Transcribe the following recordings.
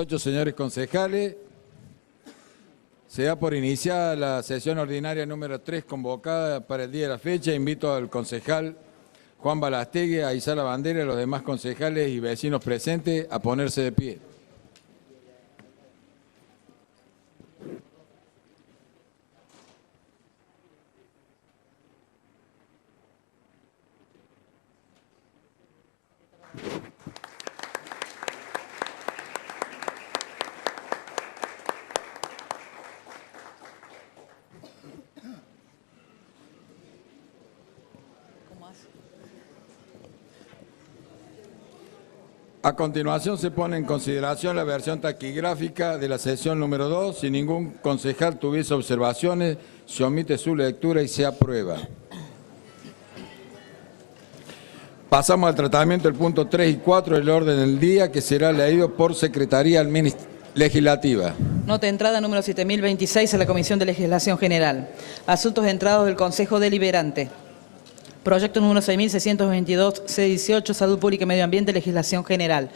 18, señores concejales. Se da por iniciada la sesión ordinaria número 3 convocada para el día de la fecha. Invito al concejal Juan Balastegui a izar la bandera y a los demás concejales y vecinos presentes a ponerse de pie. A continuación se pone en consideración la versión taquigráfica de la sesión número 2. Si ningún concejal tuviese observaciones, se omite su lectura y se aprueba. Pasamos al tratamiento del punto 3 y 4 del orden del día, que será leído por Secretaría Legislativa. Nota de entrada número 7026 a la Comisión de Legislación General. Asuntos de entrada del Consejo Deliberante. Proyecto número 6622, C18, Salud Pública y Medio Ambiente, Legislación General.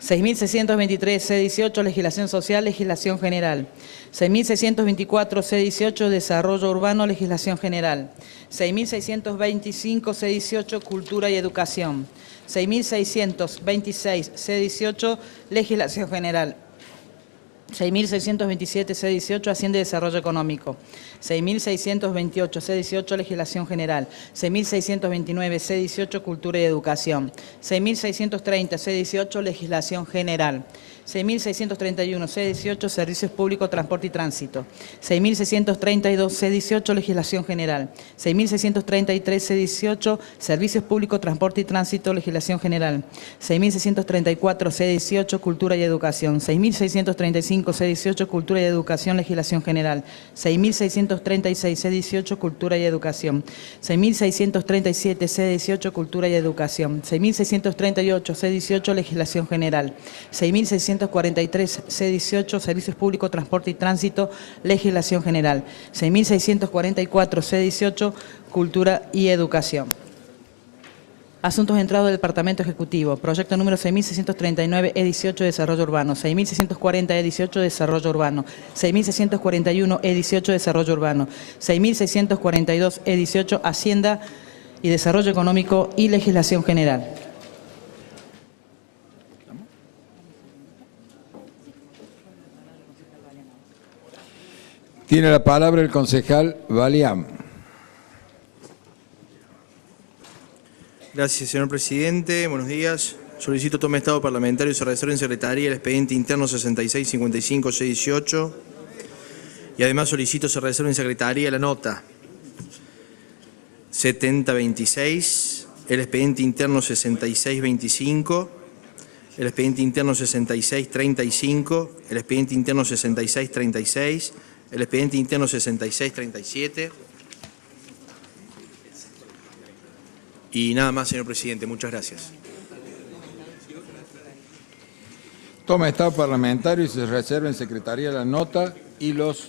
6623, C18, Legislación Social, Legislación General. 6624, C18, Desarrollo Urbano, Legislación General. 6625, C18, Cultura y Educación. 6626, C18, Legislación General. 6.627, C18, Hacienda y Desarrollo Económico. 6.628, C18, Legislación General. 6.629, C18, Cultura y Educación. 6.630, C18, Legislación General. 6.631, C18, Servicios Públicos, Transporte y Tránsito. 6.632, C18, Legislación General. 6.633, C18, Servicios Públicos, Transporte y Tránsito, Legislación General. 6.634, C18, Cultura y Educación. 6.635, C18, Cultura y Educación, Legislación General. 6.636, C18, Cultura y Educación. 6.637, C18, Cultura y Educación. 6.638, C18, Legislación General. 6.643, C18, Servicios Públicos, Transporte y Tránsito, Legislación General. 6.644, C18, Cultura y Educación. Asuntos entrados del Departamento Ejecutivo. Proyecto número 6.639, E18, Desarrollo Urbano. 6.640, E18, Desarrollo Urbano. 6.641, E18, Desarrollo Urbano. 6.642, E18, Hacienda y Desarrollo Económico y Legislación General. Tiene la palabra el concejal Valiam. Gracias, señor presidente. Buenos días. Solicito tome estado parlamentario y se reserve en secretaría el expediente interno 6655-C18 y además solicito se reserve en secretaría la nota 7026, el expediente interno 6625, el expediente interno 6635, el expediente interno 6636, el expediente interno 6637. Y nada más, señor presidente. Muchas gracias. Toma estado parlamentario y se reserva en secretaría la nota y los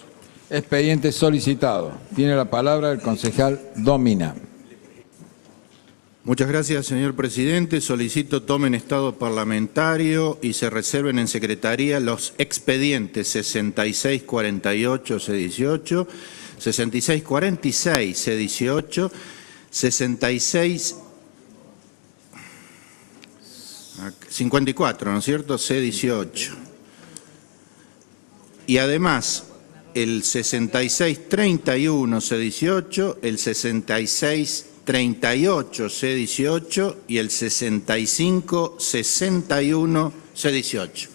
expedientes solicitados. Tiene la palabra el concejal Domina. Muchas gracias, señor presidente. Solicito tomen estado parlamentario y se reserven en secretaría los expedientes 6648, C18, 6646, C18, 54, ¿no es cierto? C18. Y además el 6631, C18, el 6638, C18 y el 6561, C18.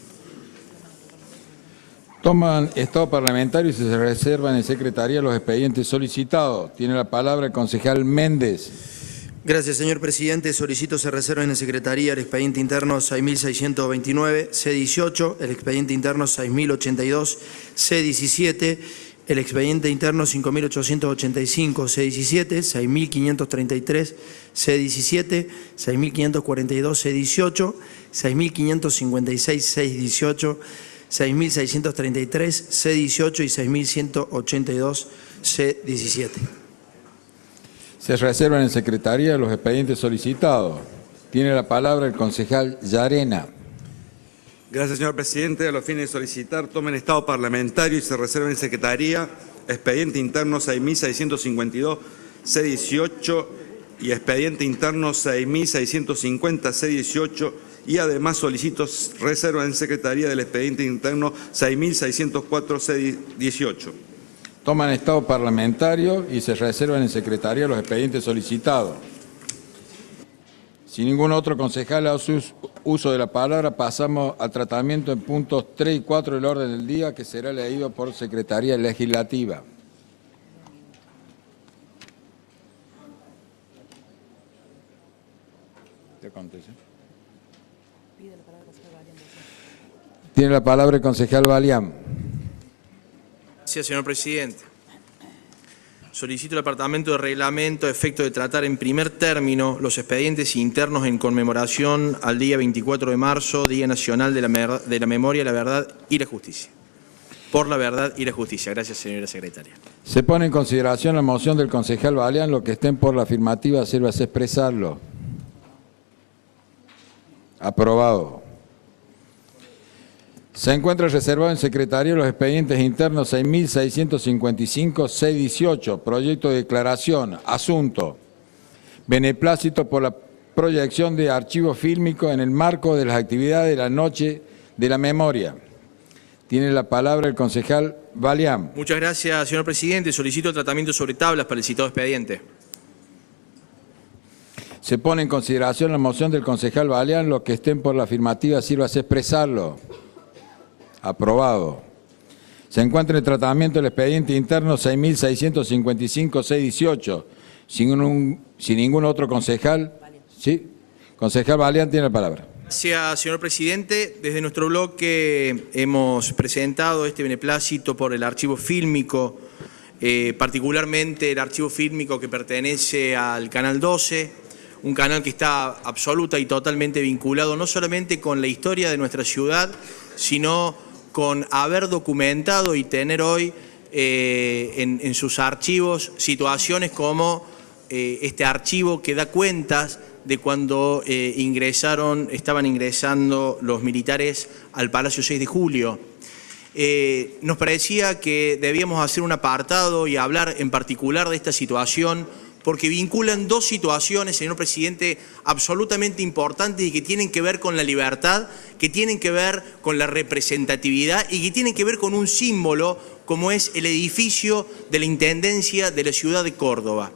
Toman estado parlamentario y se reservan en secretaría los expedientes solicitados. Tiene la palabra el concejal Méndez. Gracias, señor presidente. Solicito se reserven en secretaría el expediente interno 6629, C18, el expediente interno 6082, C17, el expediente interno 5885, C17, 6533, C17, 6542, C18, 6556, C18, 6.633, C18 y 6.182, C17. Se reservan en secretaría los expedientes solicitados. Tiene la palabra el concejal Llarena. Gracias, señor presidente. A los fines de solicitar, tomen estado parlamentario y se reserven en secretaría expediente interno 6.652, C18 y expediente interno 6.650, C18 y además solicito reserva en secretaría del expediente interno 6.604, C18. Toman estado parlamentario y se reservan en secretaría los expedientes solicitados. Si ningún otro concejal hace uso de la palabra, pasamos al tratamiento en puntos 3 y 4 del orden del día, que será leído por Secretaría Legislativa. Tiene la palabra el concejal Balián. Gracias, señor presidente. Solicito al Departamento de Reglamento a efecto de tratar en primer término los expedientes internos en conmemoración al día 24 de marzo, Día Nacional de la Memoria, la Verdad y la Justicia. Por la verdad y la justicia. Gracias, señora secretaria. Se pone en consideración la moción del concejal Balián. Los que estén por la afirmativa, sírvase expresarlo. Aprobado. Se encuentra reservado en secretaría los expedientes internos 6.655, C18, proyecto de declaración, asunto, beneplácito por la proyección de archivo fílmico en el marco de las actividades de la Noche de la Memoria. Tiene la palabra el concejal Balián. Muchas gracias, señor presidente. Solicito el tratamiento sobre tablas para el citado expediente. Se pone en consideración la moción del concejal Balián. Los que estén por la afirmativa, sírvase expresarlo. Aprobado. Se encuentra en tratamiento el expediente interno 6.655, C18. Sin ningún otro concejal. ¿Sí? Concejal Balián tiene la palabra. Gracias, señor presidente. Desde nuestro bloque hemos presentado este beneplácito por el archivo fílmico, particularmente el archivo fílmico que pertenece al Canal 12, un canal que está absoluta y totalmente vinculado no solamente con la historia de nuestra ciudad, sino con haber documentado y tener hoy en sus archivos situaciones como este archivo que da cuentas de cuando estaban ingresando los militares al Palacio 6 de Julio. Nos parecía que debíamos hacer un apartado y hablar en particular de esta situación porque vinculan dos situaciones, señor presidente, absolutamente importantes y que tienen que ver con la libertad, que tienen que ver con la representatividad y que tienen que ver con un símbolo como es el edificio de la Intendencia de la ciudad de Córdoba.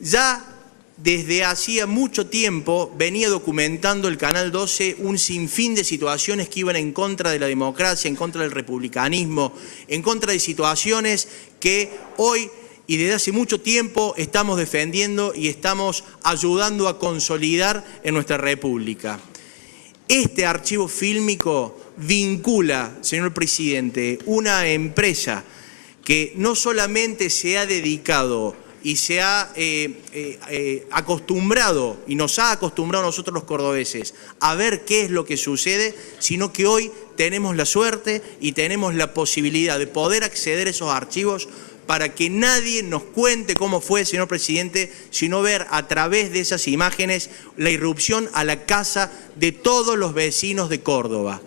Ya desde hacía mucho tiempo venía documentando el Canal 12 un sinfín de situaciones que iban en contra de la democracia, en contra del republicanismo, en contra de situaciones que hoy y desde hace mucho tiempo estamos defendiendo y estamos ayudando a consolidar en nuestra República. Este archivo fílmico vincula, señor presidente, una empresa que no solamente se ha dedicado y se ha acostumbrado, y nos ha acostumbrado a nosotros los cordobeses, a ver qué es lo que sucede, sino que hoy tenemos la suerte y tenemos la posibilidad de poder acceder a esos archivos para que nadie nos cuente cómo fue, señor presidente, sino ver a través de esas imágenes la irrupción a la casa de todos los vecinos de Córdoba.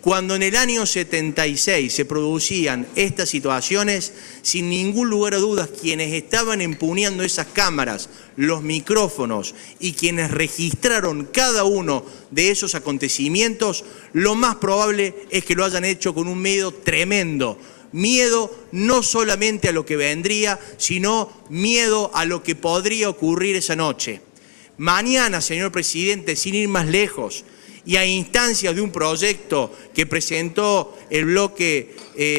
Cuando en el año 76 se producían estas situaciones, sin ningún lugar a dudas, quienes estaban empuñando esas cámaras, los micrófonos y quienes registraron cada uno de esos acontecimientos, lo más probable es que lo hayan hecho con un miedo tremendo. Miedo no solamente a lo que vendría, sino miedo a lo que podría ocurrir esa noche. Mañana, señor presidente, sin ir más lejos, y a instancias de un proyecto que presentó el bloque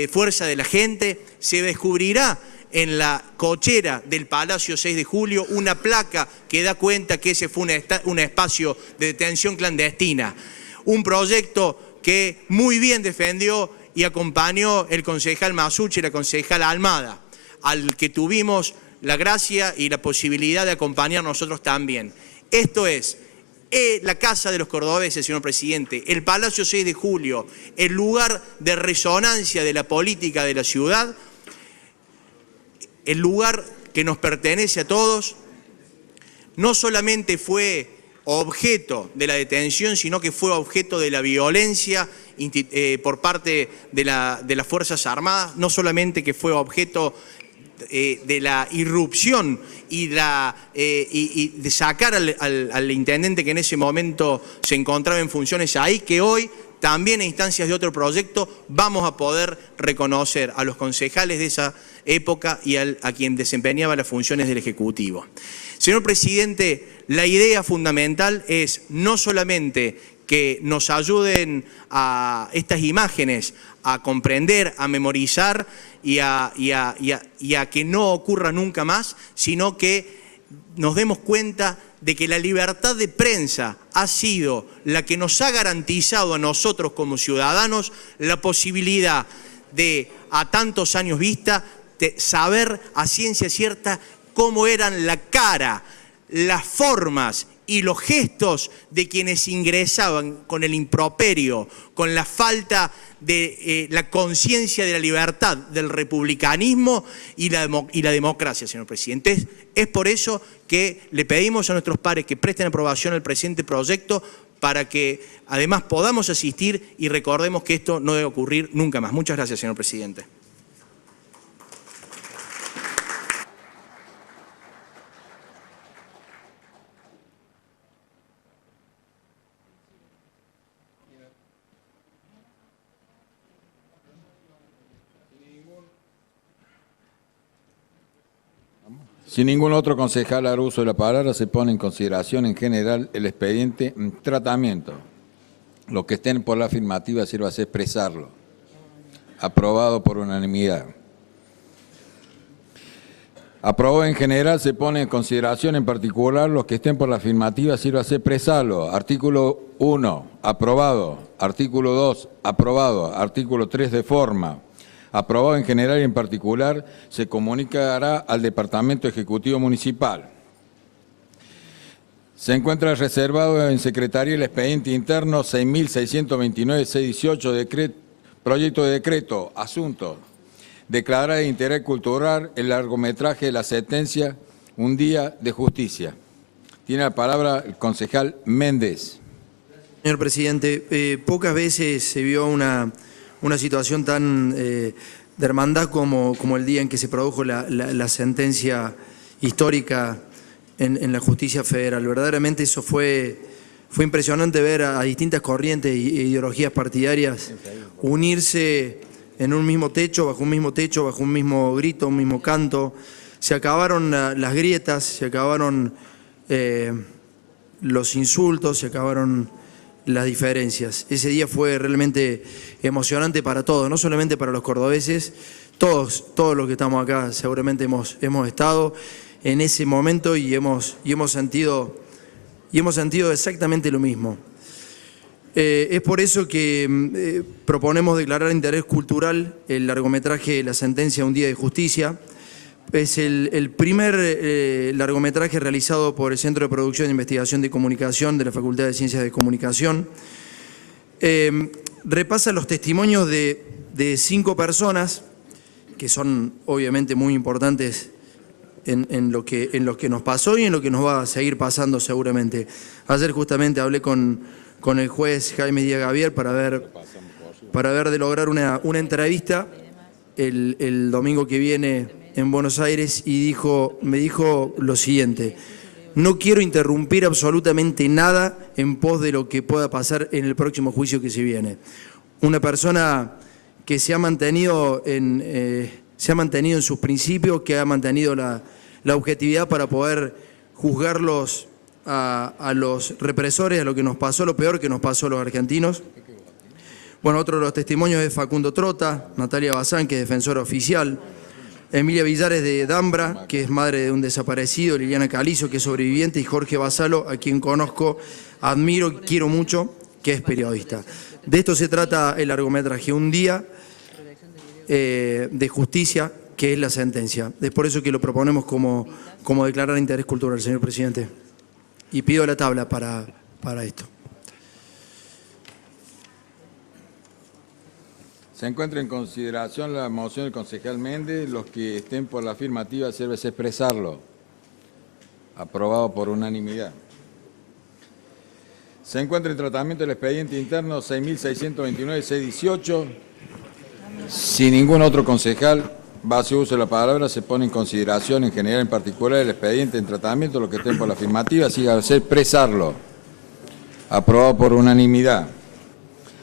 Fuerza de la Gente, se descubrirá en la cochera del Palacio 6 de Julio una placa que da cuenta que ese fue un espacio de detención clandestina. Un proyecto que muy bien defendió y acompañó el concejal Masucci y la concejal Almada, al que tuvimos la gracia y la posibilidad de acompañar nosotros también. Esto es la casa de los cordobeses, señor presidente, el Palacio 6 de Julio, el lugar de resonancia de la política de la ciudad, el lugar que nos pertenece a todos, no solamente fue objeto de la detención, sino que fue objeto de la violencia por parte de las Fuerzas Armadas, no solamente que fue objeto de la irrupción y de sacar al intendente que en ese momento se encontraba en funciones ahí, que hoy también en instancias de otro proyecto vamos a poder reconocer a los concejales de esa época y a quien desempeñaba las funciones del Ejecutivo. Señor Presidente, la idea fundamental es no solamente que nos ayuden a estas imágenes a comprender, a memorizar y a que no ocurra nunca más, sino que nos demos cuenta de que la libertad de prensa ha sido la que nos ha garantizado a nosotros como ciudadanos la posibilidad de, a tantos años vista, de saber a ciencia cierta cómo eran la cara, las formas y los gestos de quienes ingresaban con el improperio, con la falta de la conciencia de la libertad, del republicanismo y la democracia, señor presidente. Es por eso que le pedimos a nuestros pares que presten aprobación al presente proyecto para que además podamos asistir y recordemos que esto no debe ocurrir nunca más. Muchas gracias, señor presidente. Si ningún otro concejal hará uso de la palabra, se pone en consideración en general el expediente en tratamiento. Los que estén por la afirmativa sírvase expresarlo. Aprobado por unanimidad. Aprobado en general, se pone en consideración en particular los que estén por la afirmativa sírvase expresarlo. Artículo 1, aprobado. Artículo 2, aprobado. Artículo 3, de forma. Aprobado en general y en particular, se comunicará al Departamento Ejecutivo Municipal. Se encuentra reservado en Secretaría el expediente interno 6.629-618, proyecto de decreto, asunto, declarar de interés cultural el largometraje de la sentencia Un Día de Justicia. Tiene la palabra el concejal Méndez. Señor presidente, pocas veces se vio una situación tan de hermandad como el día en que se produjo la sentencia histórica en la justicia federal. Verdaderamente eso fue impresionante ver a distintas corrientes e ideologías partidarias unirse en un mismo techo, bajo un mismo grito, un mismo canto. Se acabaron las grietas, se acabaron los insultos, se acabaron las diferencias. Ese día fue realmente emocionante para todos, no solamente para los cordobeses, todos los que estamos acá seguramente hemos estado en ese momento y hemos sentido exactamente lo mismo. Es por eso que proponemos declarar de interés cultural el largometraje La sentencia Un Día de Justicia. Es el primer largometraje realizado por el Centro de Producción e Investigación de Comunicación de la Facultad de Ciencias de Comunicación. Repasa los testimonios de 5 personas que son obviamente muy importantes en lo que nos pasó y en lo que nos va a seguir pasando seguramente. Ayer justamente hablé con el juez Jaime Díaz Gavier para ver de lograr una entrevista el domingo que viene en Buenos Aires y me dijo lo siguiente: no quiero interrumpir absolutamente nada en pos de lo que pueda pasar en el próximo juicio que se viene. Una persona que se ha mantenido en sus principios, que ha mantenido la objetividad para poder juzgarlos a los represores, a lo que nos pasó, lo peor que nos pasó a los argentinos. Bueno, otro de los testimonios es Facundo Trota, Natalia Bazán, que es defensora oficial, Emilia Villares de Dambra, que es madre de un desaparecido, Liliana Calizo, que es sobreviviente, y Jorge Basalo, a quien conozco, admiro, quiero mucho, que es periodista. De esto se trata el largometraje, Un Día de Justicia, que es la sentencia. Es por eso que lo proponemos como declarar de interés cultural, señor presidente. Y pido la tabla para esto. Se encuentra en consideración la moción del concejal Méndez. Los que estén por la afirmativa, sírvese expresarlo. Aprobado por unanimidad. Se encuentra en tratamiento el expediente interno 6.629-618. Si ningún otro concejal va a hacer uso de la palabra, se pone en consideración en general, en particular, el expediente en tratamiento, lo que estén por la afirmativa, siga a expresarlo. Aprobado por unanimidad.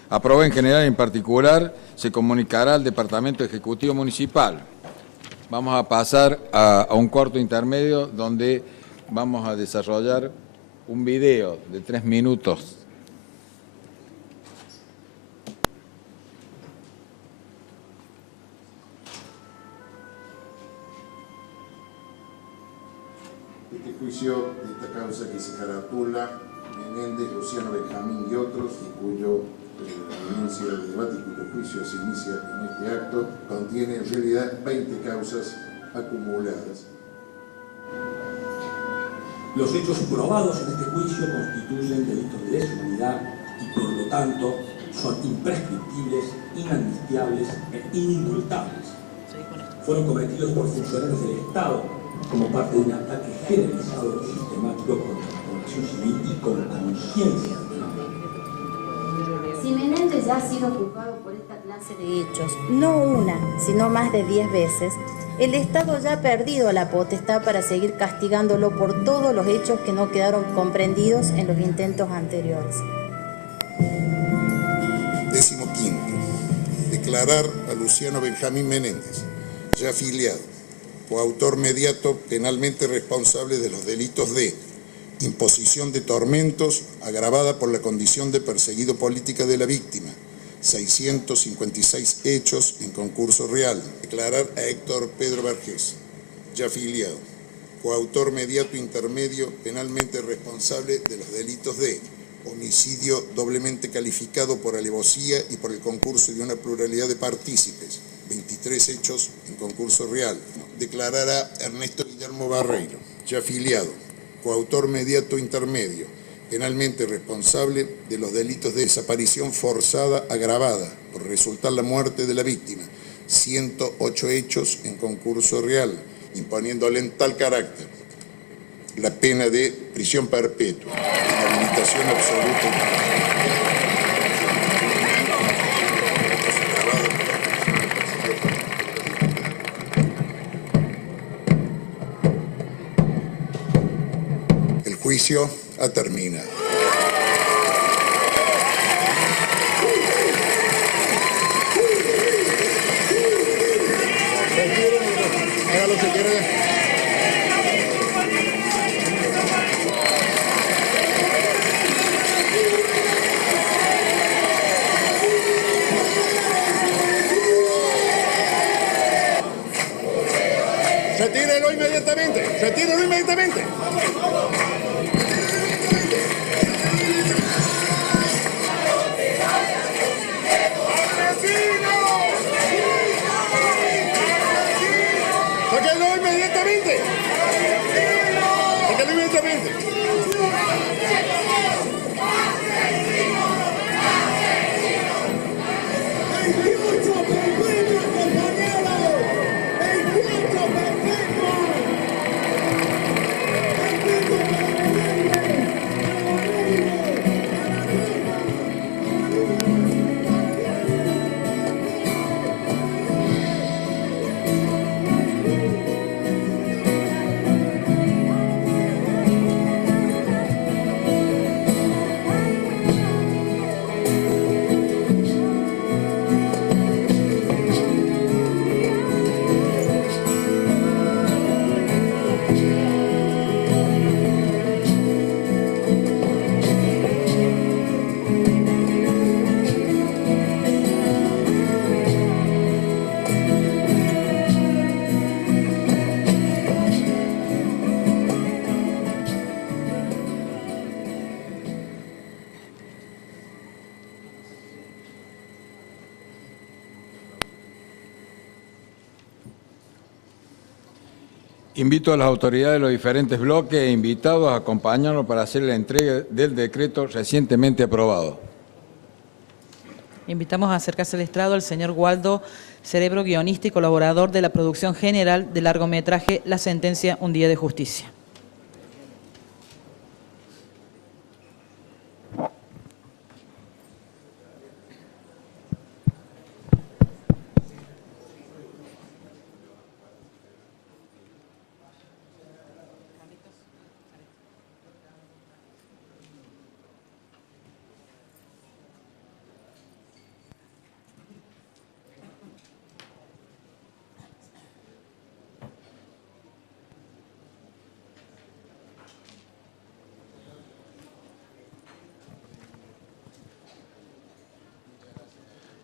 Aprobado en general, en particular, se comunicará al Departamento Ejecutivo Municipal. Vamos a pasar a un corto intermedio donde vamos a desarrollar un video de 3 minutos. Este juicio de esta causa que se caratula Menéndez, Luciano Benjamín y otros, y cuyo audiencia de debate y cuyo juicio se inicia en este acto, contiene en realidad 20 causas acumuladas. Los hechos probados en este juicio constituyen delitos de lesa humanidad y por lo tanto son imprescriptibles, inamnistiables e inindultables. Fueron cometidos por funcionarios del Estado como parte de un ataque generalizado y sistemático contra la población civil y con conciencia. Si Menéndez ya ha sido juzgado por esta clase de hechos, no una, sino más de 10 veces, el Estado ya ha perdido la potestad para seguir castigándolo por todos los hechos que no quedaron comprendidos en los intentos anteriores. 15. Declarar a Luciano Benjamín Menéndez, ya afiliado, coautor mediato penalmente responsable de los delitos de imposición de tormentos agravada por la condición de perseguido política de la víctima, 656 hechos en concurso real. Declarar a Héctor Pedro Vergés, ya afiliado, coautor mediato intermedio penalmente responsable de los delitos de homicidio doblemente calificado por alevosía y por el concurso de una pluralidad de partícipes, 23 hechos en concurso real. Declarar a Ernesto Guillermo Barreiro, ya afiliado, coautor mediato intermedio, penalmente responsable de los delitos de desaparición forzada agravada por resultar la muerte de la víctima, 108 hechos en concurso real, imponiéndole en tal carácter la pena de prisión perpetua, inhabilitación absoluta. El juicio ha terminado. Hágalo si quiere. Retírelo inmediatamente. Retírelo inmediatamente. ¡Sáquenlo inmediatamente! ¡Sáquenlo inmediatamente! Invito a las autoridades de los diferentes bloques e invitados a acompañarnos para hacer la entrega del decreto recientemente aprobado. Invitamos a acercarse al estrado al señor Waldo Cerebro, guionista y colaborador de la producción general del largometraje La Sentencia, un día de justicia.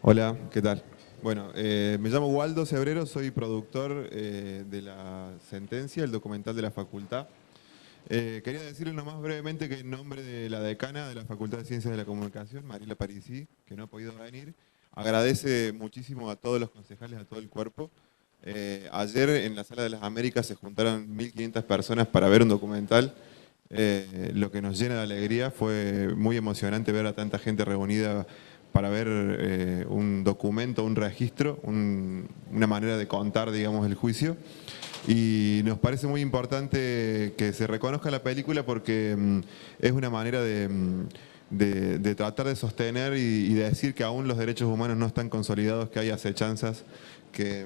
Hola, ¿qué tal? Bueno, me llamo Waldo Cebrero, soy productor de la sentencia, el documental de la facultad. Quería decirle nomás brevemente que en nombre de la decana de la Facultad de Ciencias de la Comunicación, Mariela Parisi, que no ha podido venir, agradece muchísimo a todos los concejales, a todo el cuerpo. Ayer en la Sala de las Américas se juntaron 1.500 personas para ver un documental. Lo que nos llena de alegría, fue muy emocionante ver a tanta gente reunida para ver un documento, un registro, una manera de contar, digamos, el juicio. Y nos parece muy importante que se reconozca la película porque es una manera de tratar de sostener y de decir que aún los derechos humanos no están consolidados, que hay acechanzas, que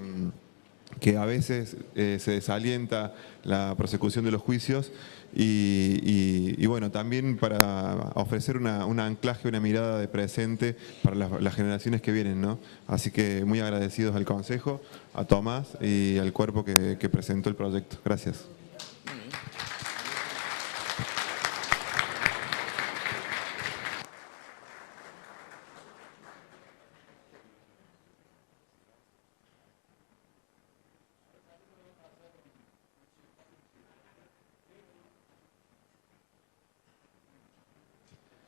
a veces se desalienta la prosecución de los juicios y bueno, también para ofrecer un anclaje, una mirada de presente para las generaciones que vienen, ¿no? Así que muy agradecidos al Consejo, a Tomás y al cuerpo que presentó el proyecto. Gracias.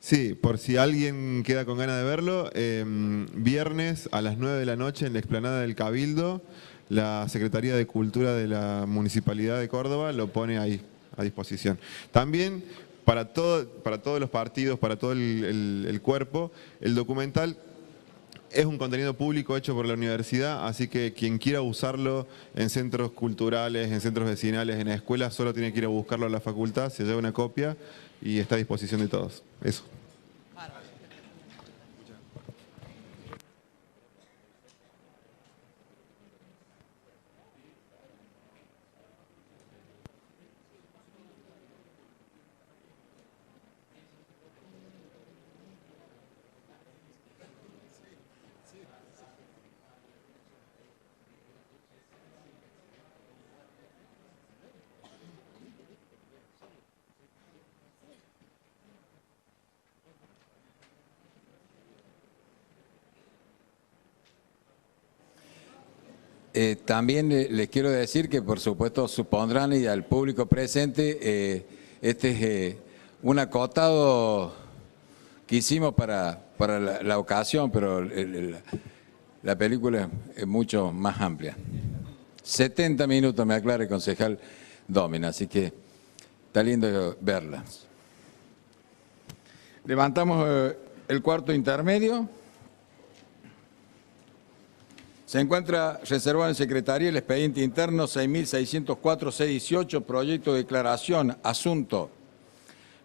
Sí, por si alguien queda con ganas de verlo, viernes a las 9 de la noche en la explanada del Cabildo, la Secretaría de Cultura de la Municipalidad de Córdoba lo pone ahí a disposición. También para todos los partidos, para todo el cuerpo, el documental es un contenido público hecho por la universidad, así que quien quiera usarlo en centros culturales, en centros vecinales, en escuelas, solo tiene que ir a buscarlo a la facultad, se lleva una copia y está a disposición de todos. Eso. También les quiero decir que, por supuesto, supondrán y al público presente, este es un acotado que hicimos para la ocasión, pero la película es mucho más amplia. 70 minutos, me aclara el concejal Domina, así que está lindo verla. Levantamos el cuarto intermedio. Se encuentra reservado en Secretaría el expediente interno 6.604-618, proyecto de declaración, asunto,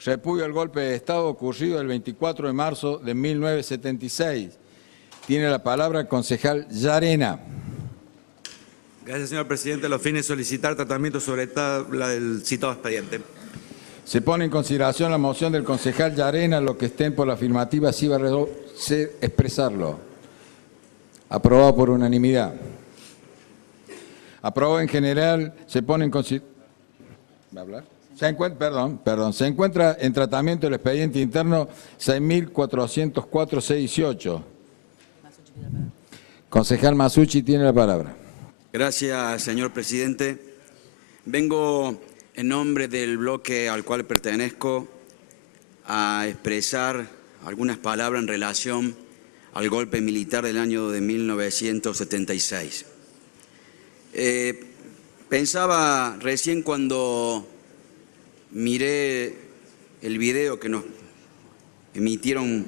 repudio al golpe de Estado ocurrido el 24 de marzo de 1976. Tiene la palabra el concejal Llarena. Gracias, señor presidente. A los fines de solicitar tratamiento sobre tabla del citado expediente. Se pone en consideración la moción del concejal Llarena, lo que estén por la afirmativa, así va a expresarlo. Aprobado por unanimidad. Aprobado en general, se pone en consideración. ¿Va a hablar? Se encuentra en tratamiento el expediente interno 6.404-618. Concejal Masucci tiene la palabra. Gracias, señor presidente. Vengo en nombre del bloque al cual pertenezco a expresar algunas palabras en relación al golpe militar del año de 1976. Pensaba recién cuando miré el video que nos emitieron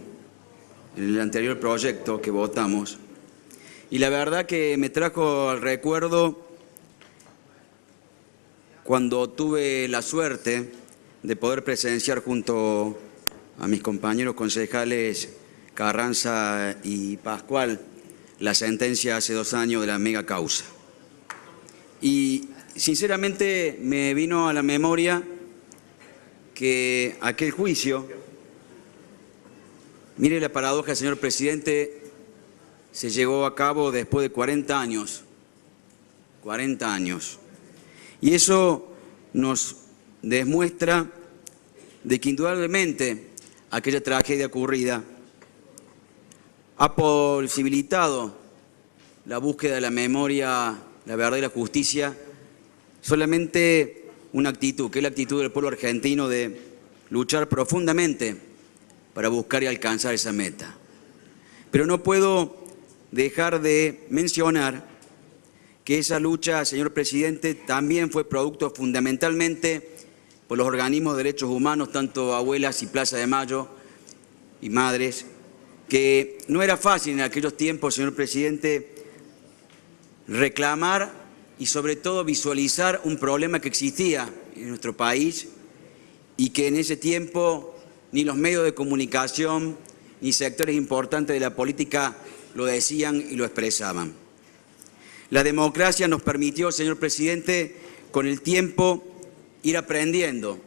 en el anterior proyecto que votamos, y la verdad que me trajo al recuerdo cuando tuve la suerte de poder presenciar junto a mis compañeros concejales Carranza y Pascual la sentencia hace 2 años de la mega causa. Y sinceramente me vino a la memoria que aquel juicio, mire la paradoja, señor presidente, se llevó a cabo después de 40 años. 40 años. Y eso nos demuestra de que indudablemente aquella tragedia ocurrida ha posibilitado la búsqueda de la memoria, la verdad y la justicia, solamente una actitud, que es la actitud del pueblo argentino de luchar profundamente para buscar y alcanzar esa meta. Pero no puedo dejar de mencionar que esa lucha, señor presidente, también fue producto fundamentalmente por los organismos de derechos humanos, tanto Abuelas y Plaza de Mayo y Madres, que no era fácil en aquellos tiempos, señor presidente, reclamar y sobre todo visualizar un problema que existía en nuestro país y que en ese tiempo ni los medios de comunicación ni sectores importantes de la política lo decían y lo expresaban. La democracia nos permitió, señor presidente, con el tiempo ir aprendiendo,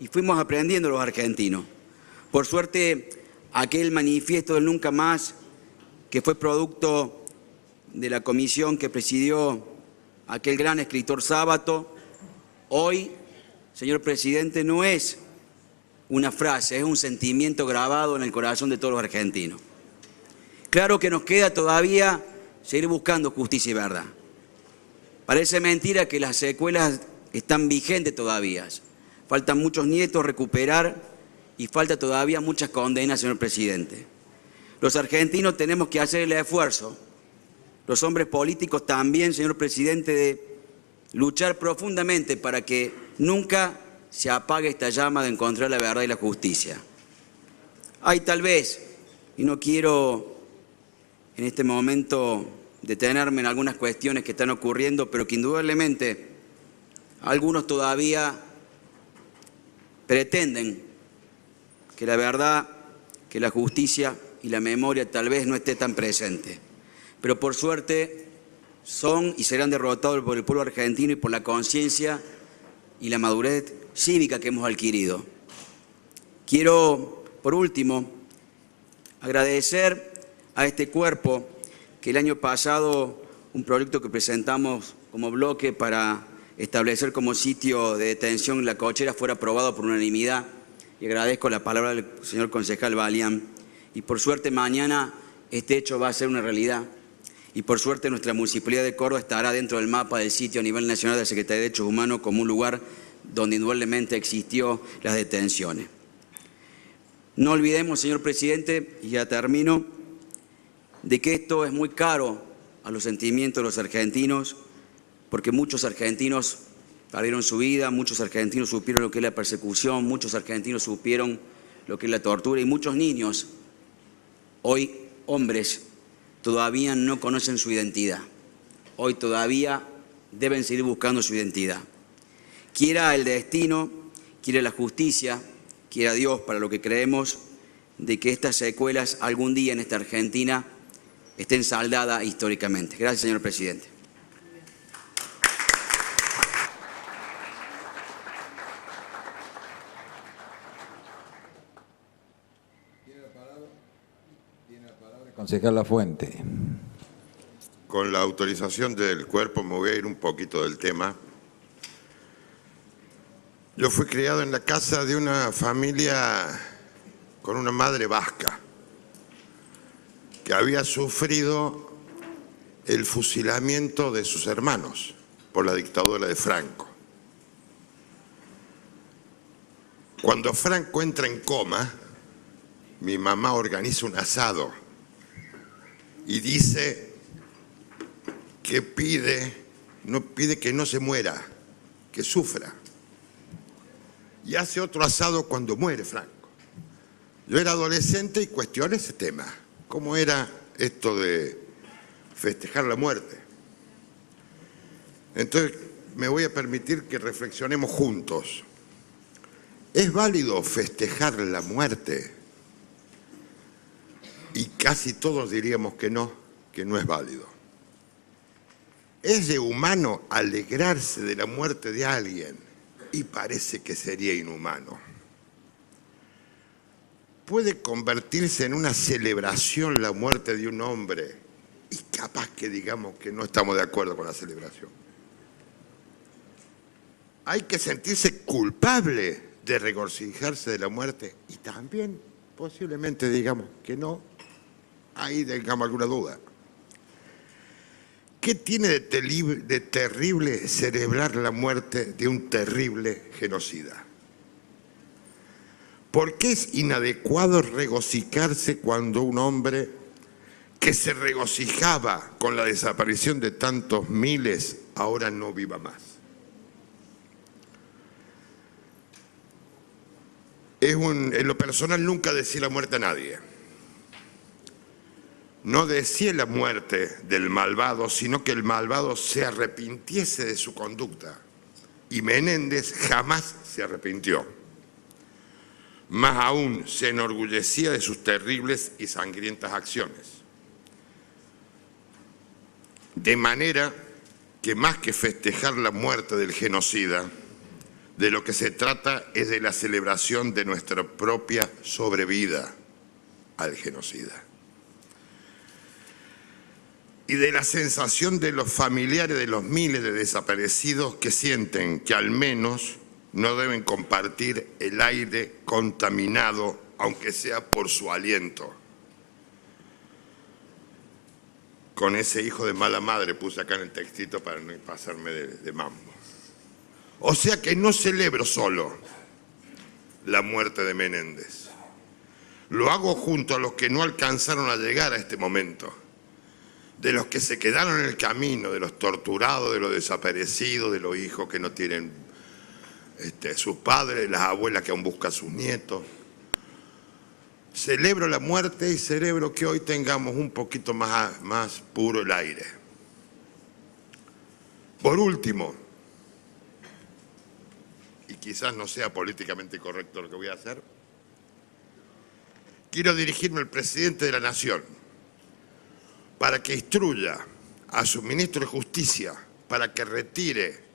y fuimos aprendiendo los argentinos. Por suerte, aquel manifiesto del Nunca Más, que fue producto de la comisión que presidió aquel gran escritor Sábato, hoy, señor presidente, no es una frase, es un sentimiento grabado en el corazón de todos los argentinos. Claro que nos queda todavía seguir buscando justicia y verdad. Parece mentira que las secuelas están vigentes todavía. Faltan muchos nietos recuperar y falta todavía muchas condenas, señor presidente. Los argentinos tenemos que hacer el esfuerzo, los hombres políticos también, señor presidente, de luchar profundamente para que nunca se apague esta llama de encontrar la verdad y la justicia. Hay tal vez, y no quiero en este momento detenerme en algunas cuestiones que están ocurriendo, pero que indudablemente algunos todavía pretenden que la verdad, que la justicia y la memoria tal vez no esté tan presente. Pero por suerte son y serán derrotados por el pueblo argentino y por la conciencia y la madurez cívica que hemos adquirido. Quiero, por último, agradecer a este cuerpo que el año pasado, un proyecto que presentamos como bloque para establecer como sitio de detención La Cochera fuera aprobado por unanimidad, y agradezco la palabra del señor concejal Balián. Y por suerte mañana este hecho va a ser una realidad. Y por suerte nuestra Municipalidad de Córdoba estará dentro del mapa del sitio a nivel nacional de la Secretaría de Derechos Humanos como un lugar donde indudablemente existió las detenciones. No olvidemos, señor presidente, y ya termino, de que esto es muy caro a los sentimientos de los argentinos, porque muchos argentinos perdieron su vida, muchos argentinos supieron lo que es la persecución, muchos argentinos supieron lo que es la tortura y muchos niños, hoy hombres, todavía no conocen su identidad. Hoy todavía deben seguir buscando su identidad. Quiera el destino, quiera la justicia, quiera Dios, para lo que creemos, de que estas secuelas algún día en esta Argentina estén saldadas históricamente. Gracias, señor presidente. Concejal Lafuente. Con la autorización del cuerpo me voy a ir un poquito del tema. Yo fui criado en la casa de una familia con una madre vasca que había sufrido el fusilamiento de sus hermanos por la dictadura de Franco. Cuando Franco entra en coma, mi mamá organiza un asado y dice que no pide que no se muera, que sufra. Y hace otro asado cuando muere Franco. Yo era adolescente y cuestioné ese tema. ¿Cómo era esto de festejar la muerte? Entonces me voy a permitir que reflexionemos juntos. ¿Es válido festejar la muerte? Y casi todos diríamos que no es válido. ¿Es de humano alegrarse de la muerte de alguien? Y parece que sería inhumano. ¿Puede convertirse en una celebración la muerte de un hombre? Y capaz que digamos que no estamos de acuerdo con la celebración. ¿Hay que sentirse culpable de regocijarse de la muerte? Y también posiblemente digamos que no. ahí tengamos alguna duda. ¿Qué tiene de terrible celebrar la muerte de un terrible genocida? ¿Por qué es inadecuado regocijarse cuando un hombre que se regocijaba con la desaparición de tantos miles ahora no viva más? En lo personal nunca decía la muerte a nadie. No decía la muerte del malvado, sino que el malvado se arrepintiese de su conducta. Y Menéndez jamás se arrepintió. Más aún, se enorgullecía de sus terribles y sangrientas acciones. De manera que más que festejar la muerte del genocida, de lo que se trata es de la celebración de nuestra propia sobrevida al genocida. Y de la sensación de los familiares de los miles de desaparecidos que sienten que al menos no deben compartir el aire contaminado, aunque sea por su aliento. Con ese hijo de mala madre puse acá en el textito para no pasarme de mambo. O sea que no celebro solo la muerte de Menéndez. Lo hago junto a los que no alcanzaron a llegar a este momento, de los que se quedaron en el camino, de los torturados, de los desaparecidos, de los hijos que no tienen sus padres, de las abuelas que aún buscan a sus nietos. Celebro la muerte y celebro que hoy tengamos un poquito más puro el aire. Por último, y quizás no sea políticamente correcto lo que voy a hacer, quiero dirigirme al presidente de la Nación para que instruya a su ministro de Justicia para que retire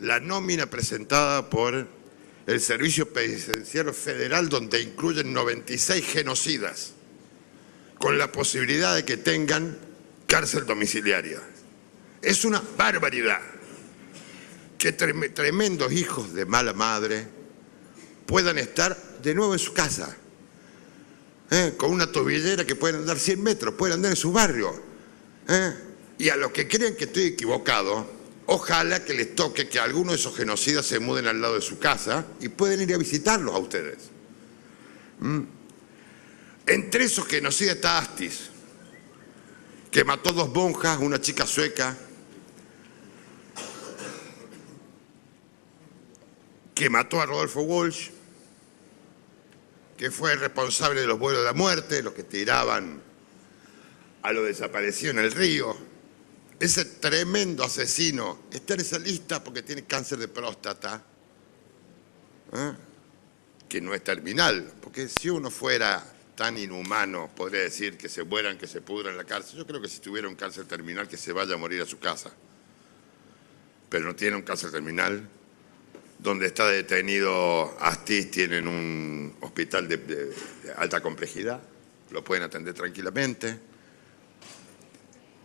la nómina presentada por el Servicio Penitenciario Federal, donde incluyen 96 genocidas, con la posibilidad de que tengan cárcel domiciliaria. Es una barbaridad que tremendos hijos de mala madre puedan estar de nuevo en su casa, con una tobillera que pueden andar 100 metros, pueden andar en su barrio. Y a los que creen que estoy equivocado, ojalá que les toque que algunos de esos genocidas se muden al lado de su casa y pueden ir a visitarlos a ustedes. Entre esos genocidas está Astis, que mató 2 monjas, una chica sueca, que mató a Rodolfo Walsh, que fue el responsable de los vuelos de la muerte, los que tiraban a los desaparecidos en el río. Ese tremendo asesino está en esa lista porque tiene cáncer de próstata, que no es terminal, porque si uno fuera tan inhumano, podría decir que se mueran, que se pudran en la cárcel. Yo creo que si tuviera un cáncer terminal, que se vaya a morir a su casa. Pero no tiene un cáncer terminal. Donde está detenido Astis tienen un hospital de alta complejidad, lo pueden atender tranquilamente.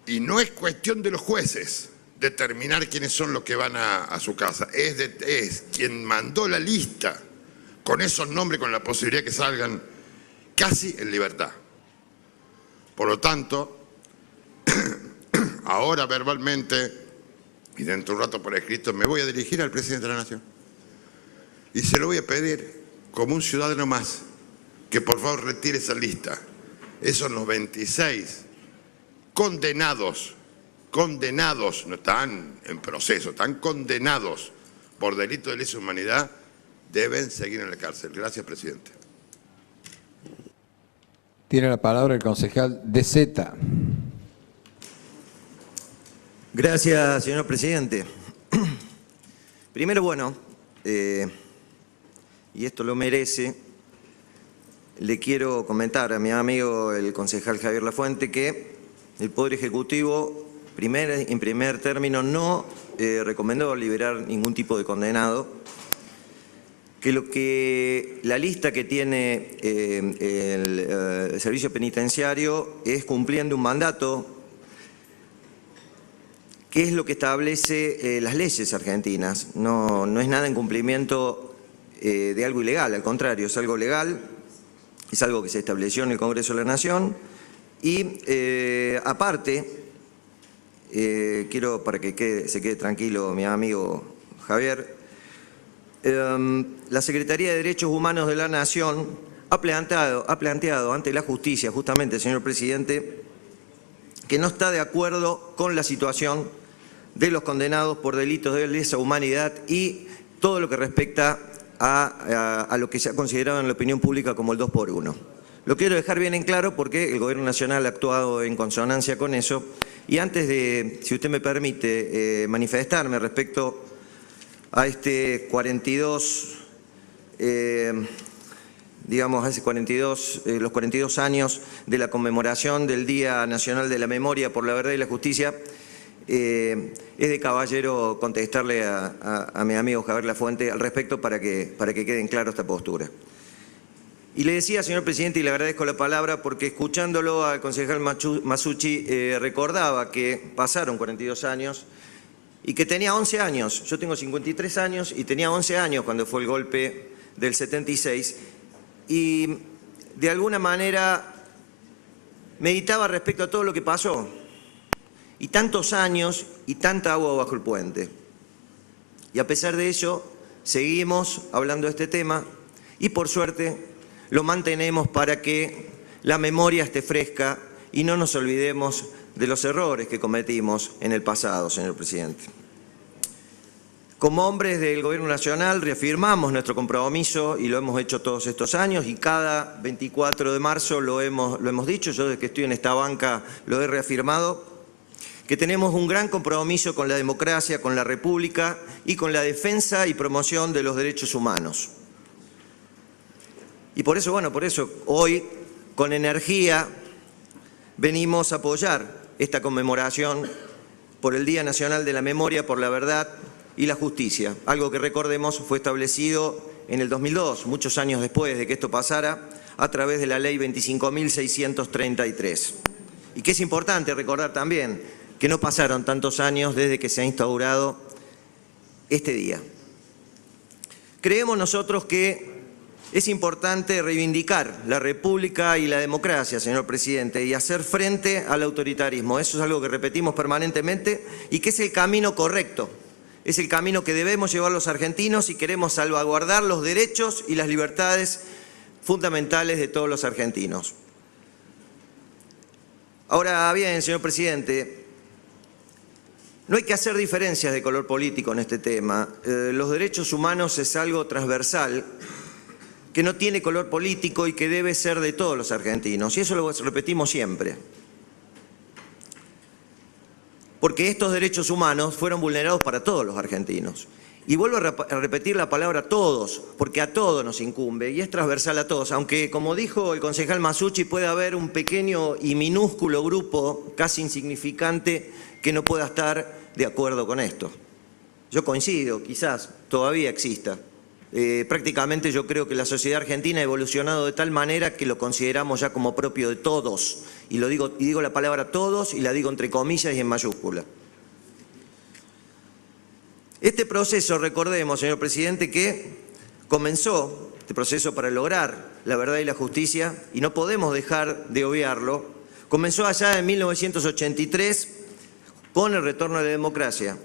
Y no es cuestión de los jueces determinar quiénes son los que van a su casa, es quien mandó la lista con esos nombres, con la posibilidad que salgan casi en libertad. Por lo tanto, ahora verbalmente y dentro de un rato por escrito me voy a dirigir al presidente de la Nación. Y se lo voy a pedir, como un ciudadano más, que por favor retire esa lista. Esos 96 condenados, no están en proceso, están condenados por delito de lesa humanidad, deben seguir en la cárcel. Gracias, presidente. Tiene la palabra el concejal de Zeta. Gracias, señor presidente. Primero, bueno, y esto lo merece, le quiero comentar a mi amigo el concejal Javier Lafuente que el Poder Ejecutivo, en primer término, no recomendó liberar ningún tipo de condenado, que la lista que tiene el Servicio Penitenciario es cumpliendo un mandato, que es lo que establece las leyes argentinas. No es nada en cumplimiento de algo ilegal, al contrario, es algo legal, es algo que se estableció en el Congreso de la Nación Y aparte, quiero para que se quede tranquilo mi amigo Javier, la Secretaría de Derechos Humanos de la Nación ha planteado ante la justicia, justamente, señor presidente, que no está de acuerdo con la situación de los condenados por delitos de lesa humanidad y todo lo que respecta a lo que se ha considerado en la opinión pública como el 2x1. Lo quiero dejar bien en claro porque el Gobierno Nacional ha actuado en consonancia con eso. Y antes de, si usted me permite, manifestarme respecto a este 42, digamos, los 42 años de la conmemoración del Día Nacional de la Memoria por la Verdad y la Justicia, es de caballero contestarle a mi amigo Javier Lafuente al respecto para que quede en claro esta postura. Y le decía, señor presidente, y le agradezco la palabra, porque escuchándolo al concejal Masucci recordaba que pasaron 42 años y que tenía 11 años. Yo tengo 53 años y tenía 11 años cuando fue el golpe del 76 y de alguna manera meditaba respecto a todo lo que pasó y tantos años y tanta agua bajo el puente. Y a pesar de ello, seguimos hablando de este tema y por suerte lo mantenemos para que la memoria esté fresca y no nos olvidemos de los errores que cometimos en el pasado, señor presidente. Como hombres del Gobierno Nacional reafirmamos nuestro compromiso y lo hemos hecho todos estos años y cada 24 de marzo lo hemos dicho, yo desde que estoy en esta banca lo he reafirmado, que tenemos un gran compromiso con la democracia, con la República y con la defensa y promoción de los derechos humanos. Y por eso, bueno, hoy con energía venimos a apoyar esta conmemoración por el Día Nacional de la Memoria, por la Verdad y la Justicia. Algo que recordemos fue establecido en el 2002, muchos años después de que esto pasara, a través de la Ley 25.633. Y que es importante recordar también que no pasaron tantos años desde que se ha instaurado este día. Creemos nosotros que es importante reivindicar la República y la democracia, señor presidente, y hacer frente al autoritarismo. Eso es algo que repetimos permanentemente y que es el camino correcto. Es el camino que debemos llevar los argentinos si queremos salvaguardar los derechos y las libertades fundamentales de todos los argentinos. Ahora bien, señor presidente, no hay que hacer diferencias de color político en este tema. Los derechos humanos es algo transversal que no tiene color político y que debe ser de todos los argentinos. Y eso lo repetimos siempre. Porque estos derechos humanos fueron vulnerados para todos los argentinos. Y vuelvo a repetir la palabra todos, porque a todos nos incumbe y es transversal a todos. Aunque, como dijo el concejal Masucci, puede haber un pequeño y minúsculo grupo, casi insignificante, que no pueda estar de acuerdo con esto. Yo coincido, quizás todavía exista. Prácticamente yo creo que la sociedad argentina ha evolucionado de tal manera que lo consideramos ya como propio de todos. Y digo la palabra todos y la digo entre comillas y en mayúscula. Este proceso, recordemos, señor presidente, que comenzó, este proceso para lograr la verdad y la justicia, y no podemos dejar de obviarlo, comenzó allá en 1983 con el retorno a la democracia.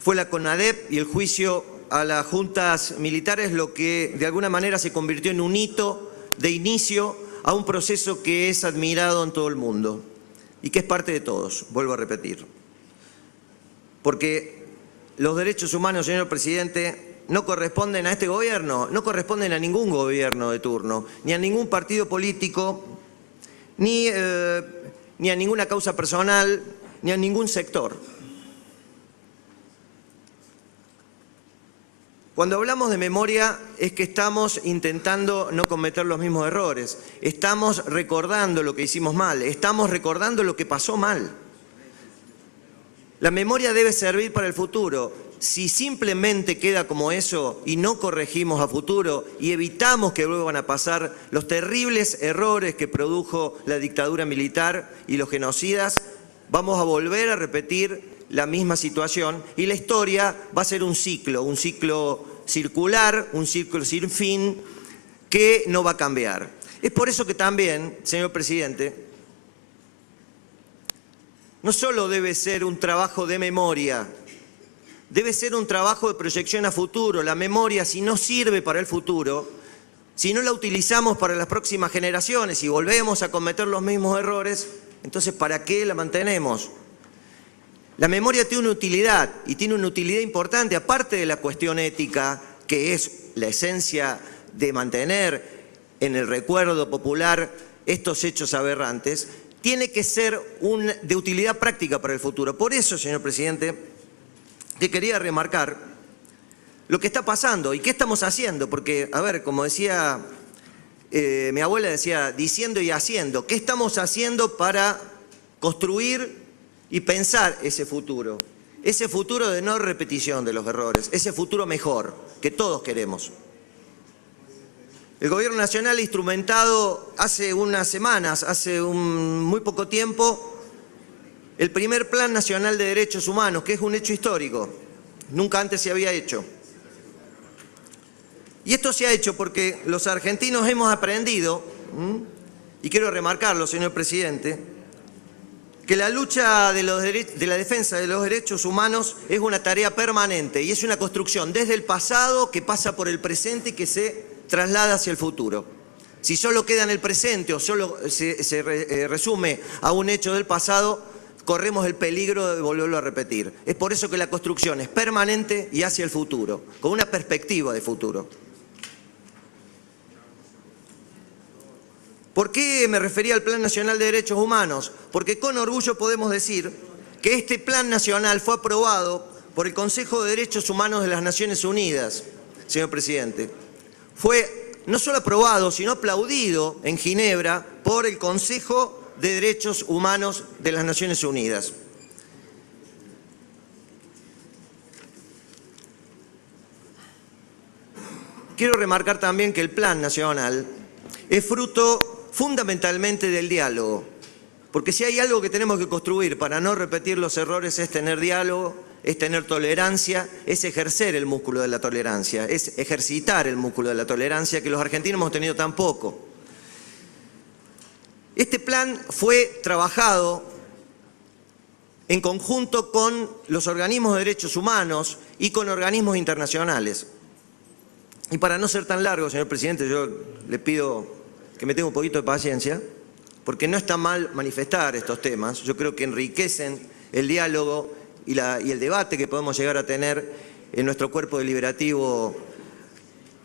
Fue la CONADEP y el juicio a las juntas militares lo que de alguna manera se convirtió en un hito de inicio a un proceso que es admirado en todo el mundo y que es parte de todos, vuelvo a repetir. Porque los derechos humanos, señor presidente, no corresponden a este gobierno, no corresponden a ningún gobierno de turno, ni a ningún partido político, ni a ninguna causa personal, ni a ningún sector. Cuando hablamos de memoria es que estamos intentando no cometer los mismos errores. Estamos recordando lo que hicimos mal, estamos recordando lo que pasó mal. La memoria debe servir para el futuro. Si simplemente queda como eso y no corregimos a futuro y evitamos que vuelvan a pasar los terribles errores que produjo la dictadura militar y los genocidas, vamos a volver a repetir la misma situación y la historia va a ser un ciclo circular, un ciclo sin fin que no va a cambiar. Es por eso que también, señor presidente, no solo debe ser un trabajo de memoria, debe ser un trabajo de proyección a futuro. La memoria, si no sirve para el futuro, si no la utilizamos para las próximas generaciones y volvemos a cometer los mismos errores, entonces ¿para qué la mantenemos? La memoria tiene una utilidad, y tiene una utilidad importante, aparte de la cuestión ética, que es la esencia de mantener en el recuerdo popular estos hechos aberrantes, tiene que ser de utilidad práctica para el futuro. Por eso, señor presidente, te quería remarcar lo que está pasando y qué estamos haciendo, porque, a ver, como decía mi abuela, decía, diciendo y haciendo, ¿qué estamos haciendo para construir y pensar ese futuro de no repetición de los errores, ese futuro mejor que todos queremos? El Gobierno Nacional ha instrumentado hace unas semanas, hace muy poco tiempo, el primer Plan Nacional de Derechos Humanos, que es un hecho histórico, nunca antes se había hecho. Y esto se ha hecho porque los argentinos hemos aprendido, y quiero remarcarlo, señor presidente, que la lucha de la defensa de los derechos humanos es una tarea permanente y es una construcción desde el pasado que pasa por el presente y que se traslada hacia el futuro. Si solo queda en el presente o solo se resume a un hecho del pasado, corremos el peligro de volverlo a repetir. Es por eso que la construcción es permanente y hacia el futuro, con una perspectiva de futuro. ¿Por qué me refería al Plan Nacional de Derechos Humanos? Porque con orgullo podemos decir que este Plan Nacional fue aprobado por el Consejo de Derechos Humanos de las Naciones Unidas, señor presidente. Fue no solo aprobado, sino aplaudido en Ginebra por el Consejo de Derechos Humanos de las Naciones Unidas. Quiero remarcar también que el Plan Nacional es fruto fundamentalmente del diálogo, porque si hay algo que tenemos que construir para no repetir los errores es tener diálogo, es tener tolerancia, es ejercer el músculo de la tolerancia, es ejercitar el músculo de la tolerancia que los argentinos hemos tenido tan poco. Este plan fue trabajado en conjunto con los organismos de derechos humanos y con organismos internacionales. Y para no ser tan largo, señor presidente, yo le pido que me tenga un poquito de paciencia, porque no está mal manifestar estos temas. Yo creo que enriquecen el diálogo y el debate que podemos llegar a tener en nuestro cuerpo deliberativo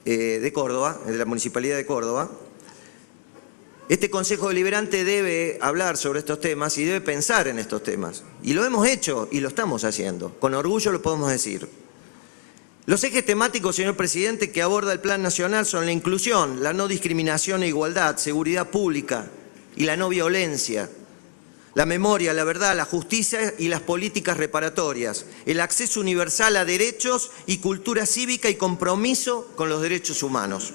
de Córdoba, de la Municipalidad de Córdoba. Este Consejo Deliberante debe hablar sobre estos temas y debe pensar en estos temas. Y lo hemos hecho y lo estamos haciendo. Con orgullo lo podemos decir. Los ejes temáticos, señor presidente, que aborda el Plan Nacional son la inclusión, la no discriminación e igualdad, seguridad pública y la no violencia, la memoria, la verdad, la justicia y las políticas reparatorias, el acceso universal a derechos y cultura cívica y compromiso con los derechos humanos,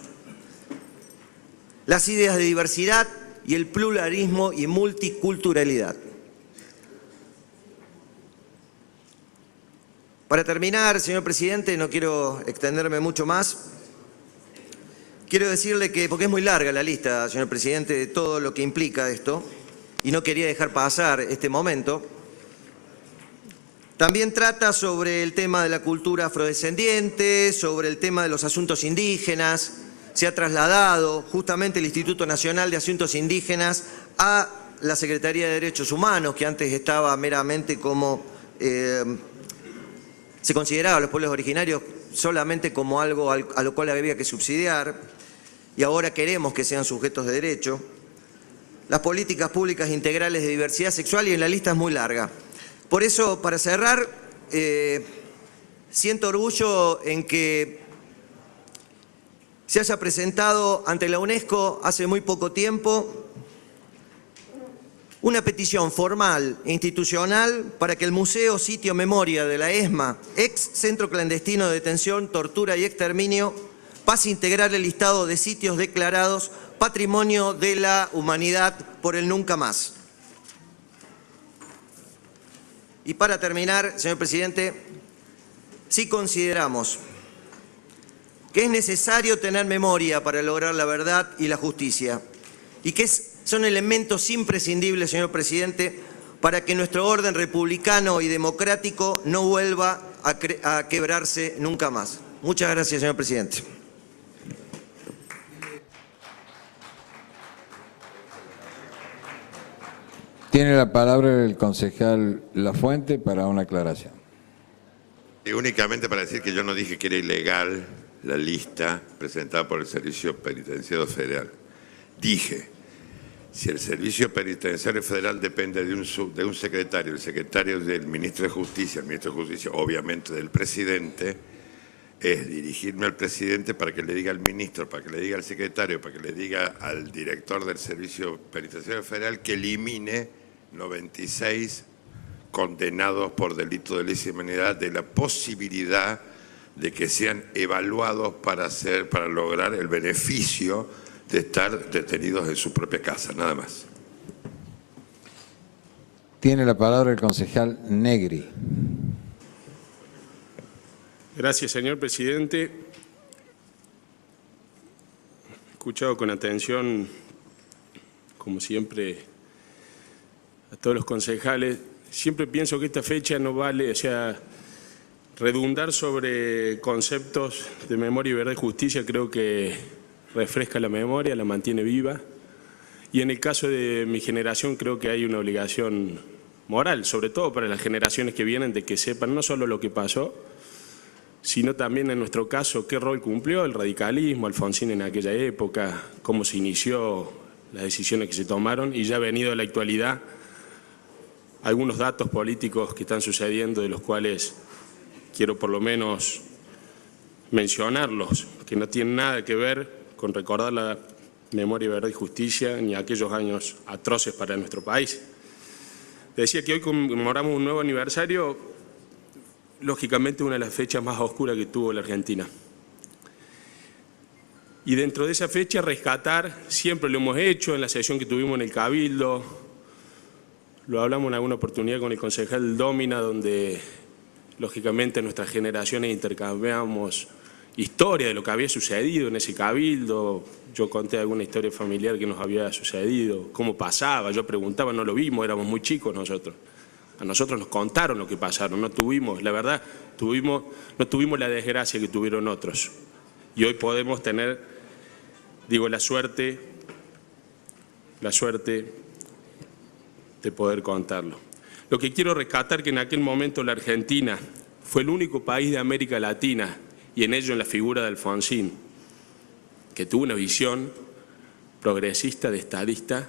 las ideas de diversidad y el pluralismo y multiculturalidad. Para terminar, señor presidente, no quiero extenderme mucho más. Quiero decirle que, porque es muy larga la lista, señor presidente, de todo lo que implica esto, y no quería dejar pasar este momento. También trata sobre el tema de la cultura afrodescendiente, sobre el tema de los asuntos indígenas. Se ha trasladado justamente el Instituto Nacional de Asuntos Indígenas a la Secretaría de Derechos Humanos, que antes estaba meramente como... se consideraba a los pueblos originarios solamente como algo a lo cual había que subsidiar, y ahora queremos que sean sujetos de derecho. Las políticas públicas integrales de diversidad sexual, y la lista es muy larga. Por eso, para cerrar, siento orgullo en que se haya presentado ante la UNESCO hace muy poco tiempo una petición formal e institucional para que el Museo Sitio Memoria de la ESMA, ex Centro Clandestino de Detención, Tortura y Exterminio, pase a integrar el listado de sitios declarados Patrimonio de la Humanidad por el Nunca Más. Y para terminar, señor presidente, sí consideramos que es necesario tener memoria para lograr la verdad y la justicia, y que son elementos imprescindibles, señor presidente, para que nuestro orden republicano y democrático no vuelva a quebrarse nunca más. Muchas gracias, señor presidente. Tiene la palabra el concejal Lafuente para una aclaración. Y únicamente para decir que yo no dije que era ilegal la lista presentada por el Servicio Penitenciario Federal. Dije, si el Servicio Penitenciario Federal depende de un secretario, el secretario del Ministro de Justicia, el Ministro de Justicia obviamente del Presidente, es dirigirme al Presidente para que le diga al Ministro, para que le diga al secretario, para que le diga al director del Servicio Penitenciario Federal que elimine 96 condenados por delito de lesa humanidad de la posibilidad de que sean evaluados para lograr el beneficio de estar detenidos en su propia casa, nada más. Tiene la palabra el concejal Negri. Gracias, señor presidente. He escuchado con atención, como siempre, a todos los concejales. Siempre pienso que esta fecha no vale, o sea, redundar sobre conceptos de memoria y verdad y justicia creo que refresca la memoria, la mantiene viva. Y en el caso de mi generación creo que hay una obligación moral, sobre todo para las generaciones que vienen, de que sepan no solo lo que pasó, sino también en nuestro caso qué rol cumplió el radicalismo, Alfonsín en aquella época, cómo se inició, las decisiones que se tomaron, y ya ha venido a la actualidad algunos datos políticos que están sucediendo, de los cuales quiero por lo menos mencionarlos, que no tienen nada que ver con recordar la memoria, verdad y justicia, ni aquellos años atroces para nuestro país. Decía que hoy conmemoramos un nuevo aniversario, lógicamente una de las fechas más oscuras que tuvo la Argentina. Y dentro de esa fecha rescatar, siempre lo hemos hecho en la sesión que tuvimos en el Cabildo, lo hablamos en alguna oportunidad con el concejal Dómina, donde lógicamente nuestras generaciones intercambiamos historia de lo que había sucedido en ese Cabildo. Yo conté alguna historia familiar que nos había sucedido, cómo pasaba, yo preguntaba, no lo vimos, éramos muy chicos nosotros. A nosotros nos contaron lo que pasaron, no tuvimos, la verdad, no tuvimos la desgracia que tuvieron otros. Y hoy podemos tener, digo, la suerte de poder contarlo. Lo que quiero rescatar que en aquel momento la Argentina fue el único país de América Latina, y en ello en la figura de Alfonsín, que tuvo una visión progresista, de estadista,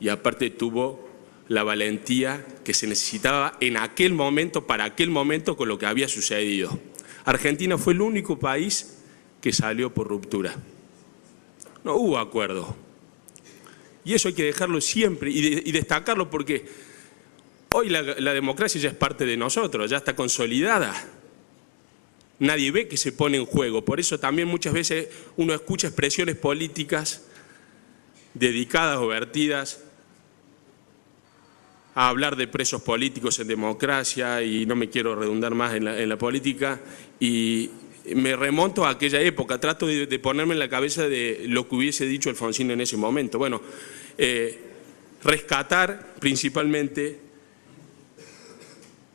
y aparte tuvo la valentía que se necesitaba en aquel momento, para aquel momento, con lo que había sucedido. Argentina fue el único país que salió por ruptura. No hubo acuerdo. Y eso hay que dejarlo siempre y destacarlo, porque hoy la democracia ya es parte de nosotros, ya está consolidada. Nadie ve que se pone en juego. Por eso también muchas veces uno escucha expresiones políticas dedicadas o vertidas a hablar de presos políticos en democracia, y no me quiero redundar más en la política, y me remonto a aquella época, trato de ponerme en la cabeza de lo que hubiese dicho Alfonsín en ese momento. Bueno, rescatar principalmente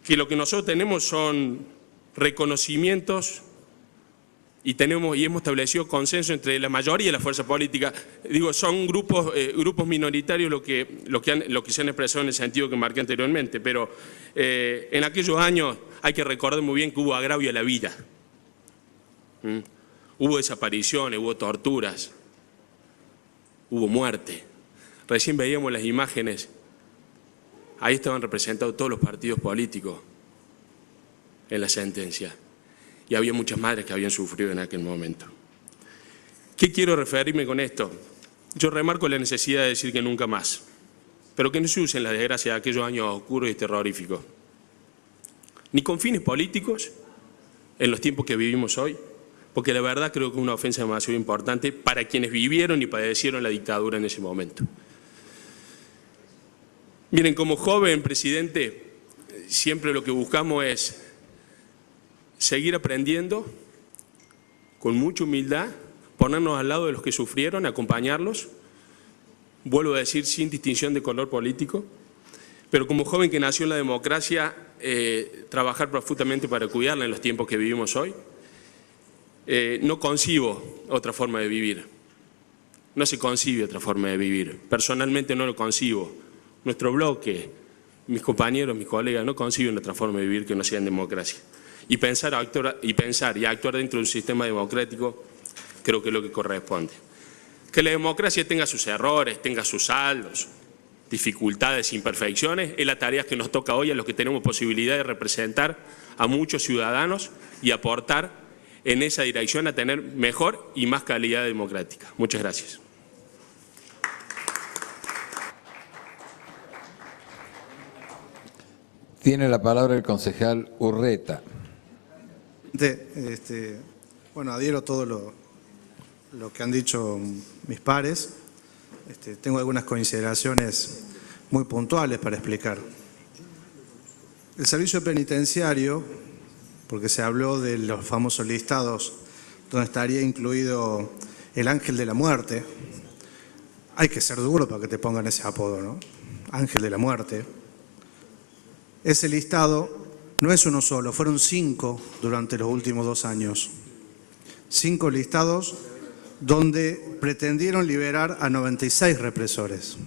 que lo que nosotros tenemos son reconocimientos y hemos establecido consenso entre la mayoría de la fuerza política. Digo, son grupos minoritarios lo que se han expresado en el sentido que marqué anteriormente, pero en aquellos años hay que recordar muy bien que hubo agravio a la vida. Hubo desapariciones, hubo torturas, hubo muerte. Recién veíamos las imágenes, ahí estaban representados todos los partidos políticos en la sentencia. Y había muchas madres que habían sufrido en aquel momento. ¿Qué quiero referirme con esto? Yo remarco la necesidad de decir que nunca más, pero que no se usen las desgracias de aquellos años oscuros y terroríficos, ni con fines políticos en los tiempos que vivimos hoy, porque la verdad creo que es una ofensa demasiado importante para quienes vivieron y padecieron la dictadura en ese momento. Miren, como joven presidente, siempre lo que buscamos es seguir aprendiendo con mucha humildad, ponernos al lado de los que sufrieron, acompañarlos, vuelvo a decir, sin distinción de color político, pero como joven que nació en la democracia, trabajar profundamente para cuidarla en los tiempos que vivimos hoy. No concibo otra forma de vivir. No se concibe otra forma de vivir. Personalmente no lo concibo. Nuestro bloque, mis compañeros, mis colegas, no conciben otra forma de vivir que no sea en democracia. Y pensar y actuar dentro de un sistema democrático creo que es lo que corresponde. Que la democracia tenga sus errores, tenga sus saldos, dificultades, imperfecciones, es la tarea que nos toca hoy a los que tenemos posibilidad de representar a muchos ciudadanos y aportar en esa dirección a tener mejor y más calidad democrática. Muchas gracias. Tiene la palabra el concejal Urreta. Bueno, adhiero a todo lo que han dicho mis pares. Tengo algunas consideraciones muy puntuales para explicar. El servicio penitenciario, porque se habló de los famosos listados donde estaría incluido el ángel de la muerte. Hay que ser duro para que te pongan ese apodo, ¿no? Ángel de la muerte. Ese listado no es uno solo, fueron 5 durante los últimos 2 años. 5 listados donde pretendieron liberar a 96 represores.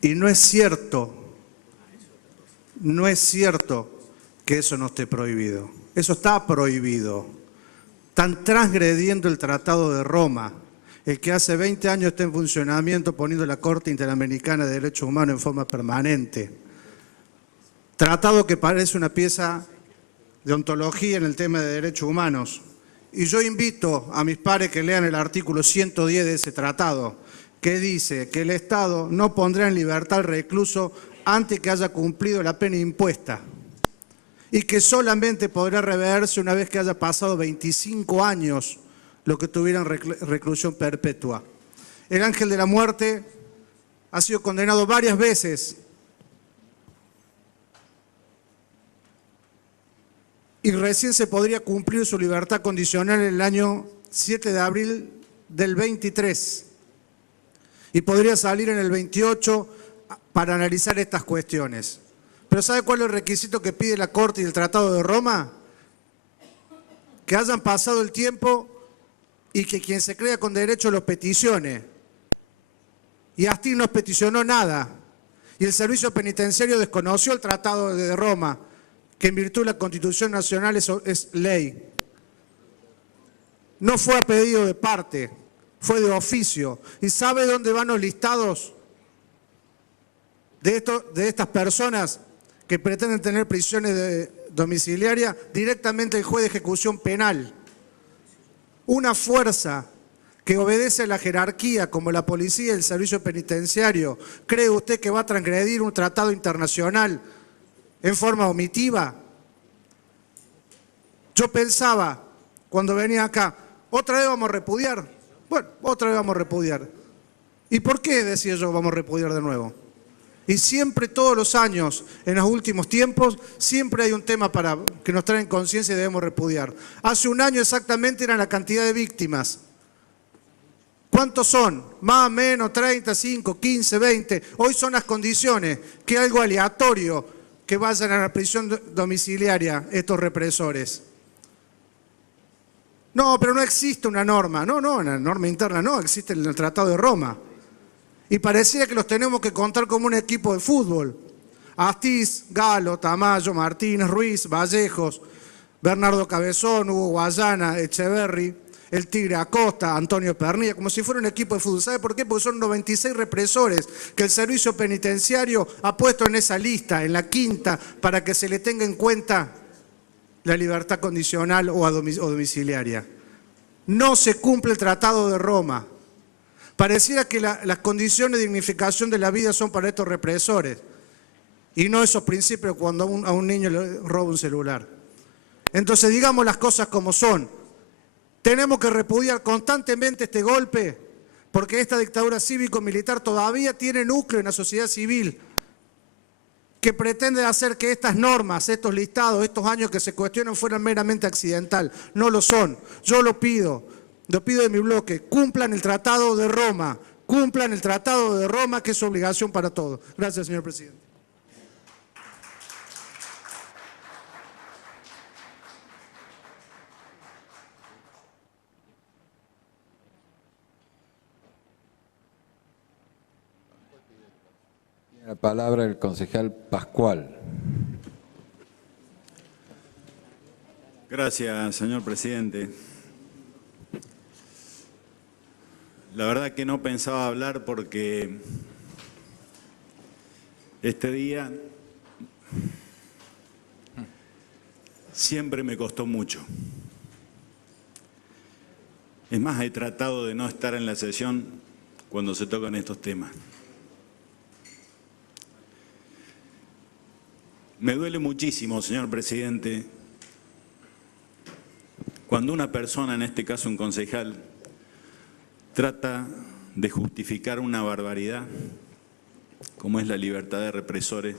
Y no es cierto que eso no esté prohibido. Eso está prohibido. Están transgrediendo el Tratado de Roma, el que hace 20 años está en funcionamiento poniendo la Corte Interamericana de Derechos Humanos en forma permanente. Tratado que parece una pieza de ontología en el tema de derechos humanos. Y yo invito a mis pares que lean el artículo 110 de ese tratado, que dice que el Estado no pondrá en libertad al recluso antes que haya cumplido la pena impuesta y que solamente podrá reverse una vez que haya pasado 25 años lo que tuvieran reclusión perpetua. El ángel de la muerte ha sido condenado varias veces y recién se podría cumplir su libertad condicional en el año 7 de abril del 23. Y podría salir en el 28 para analizar estas cuestiones. Pero ¿sabe cuál es el requisito que pide la Corte y el Tratado de Roma? Que hayan pasado el tiempo y que quien se crea con derecho los peticione. Y Astín no peticionó nada. Y el Servicio Penitenciario desconoció el Tratado de Roma, que en virtud de la Constitución Nacional es ley. No fue a pedido de parte, fue de oficio. ¿Y sabe dónde van los listados de estas personas que pretenden tener prisiones domiciliarias? Directamente el juez de ejecución penal. Una fuerza que obedece a la jerarquía como la policía y el servicio penitenciario. ¿Cree usted que va a transgredir un tratado internacional en forma omitiva? Yo pensaba, cuando venía acá, ¿otra vez vamos a repudiar? Bueno, otra vez vamos a repudiar. ¿Y por qué, decía yo, vamos a repudiar de nuevo? Y siempre, todos los años, en los últimos tiempos, siempre hay un tema para que nos traen conciencia y debemos repudiar. Hace un año exactamente era la cantidad de víctimas. ¿Cuántos son? Más o menos, 35, 15, 20. Hoy son las condiciones, que algo aleatorio que vayan a la prisión domiciliaria estos represores. No, pero no existe una norma. No, una norma interna no, existe en el Tratado de Roma. Y pareciera que los tenemos que contar como un equipo de fútbol. Astiz, Galo, Tamayo, Martínez, Ruiz, Vallejos, Bernardo Cabezón, Hugo Guayana, Echeverry, el Tigre Acosta, Antonio Pernilla, como si fuera un equipo de fútbol. ¿Sabe por qué? Porque son 96 represores que el servicio penitenciario ha puesto en esa lista, en la quinta, para que se le tenga en cuenta la libertad condicional o domiciliaria. No se cumple el Tratado de Roma. Pareciera que las condiciones de dignificación de la vida son para estos represores y no esos principios cuando a un niño le roba un celular. Entonces digamos las cosas como son. Tenemos que repudiar constantemente este golpe porque esta dictadura cívico-militar todavía tiene núcleo en la sociedad civil que pretende hacer que estas normas, estos listados, estos años que se cuestionan fueran meramente accidental. No lo son. Yo lo pido de mi bloque, cumplan el Tratado de Roma, que es obligación para todos. Gracias, señor presidente. La palabra el concejal Pascual. Gracias, señor presidente. La verdad que no pensaba hablar porque este día siempre me costó mucho. Es más, he tratado de no estar en la sesión cuando se tocan estos temas. Me duele muchísimo, señor presidente, cuando una persona, en este caso un concejal, trata de justificar una barbaridad, como es la libertad de represores,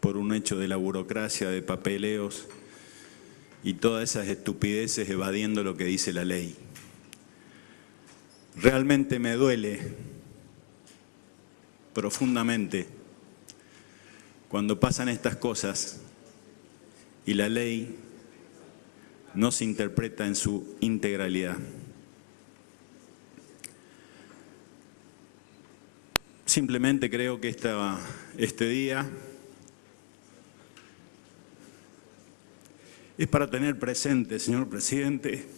por un hecho de la burocracia, de papeleos y todas esas estupideces evadiendo lo que dice la ley. Realmente me duele profundamente cuando pasan estas cosas y la ley no se interpreta en su integralidad. Simplemente creo que este día es para tener presente, señor presidente,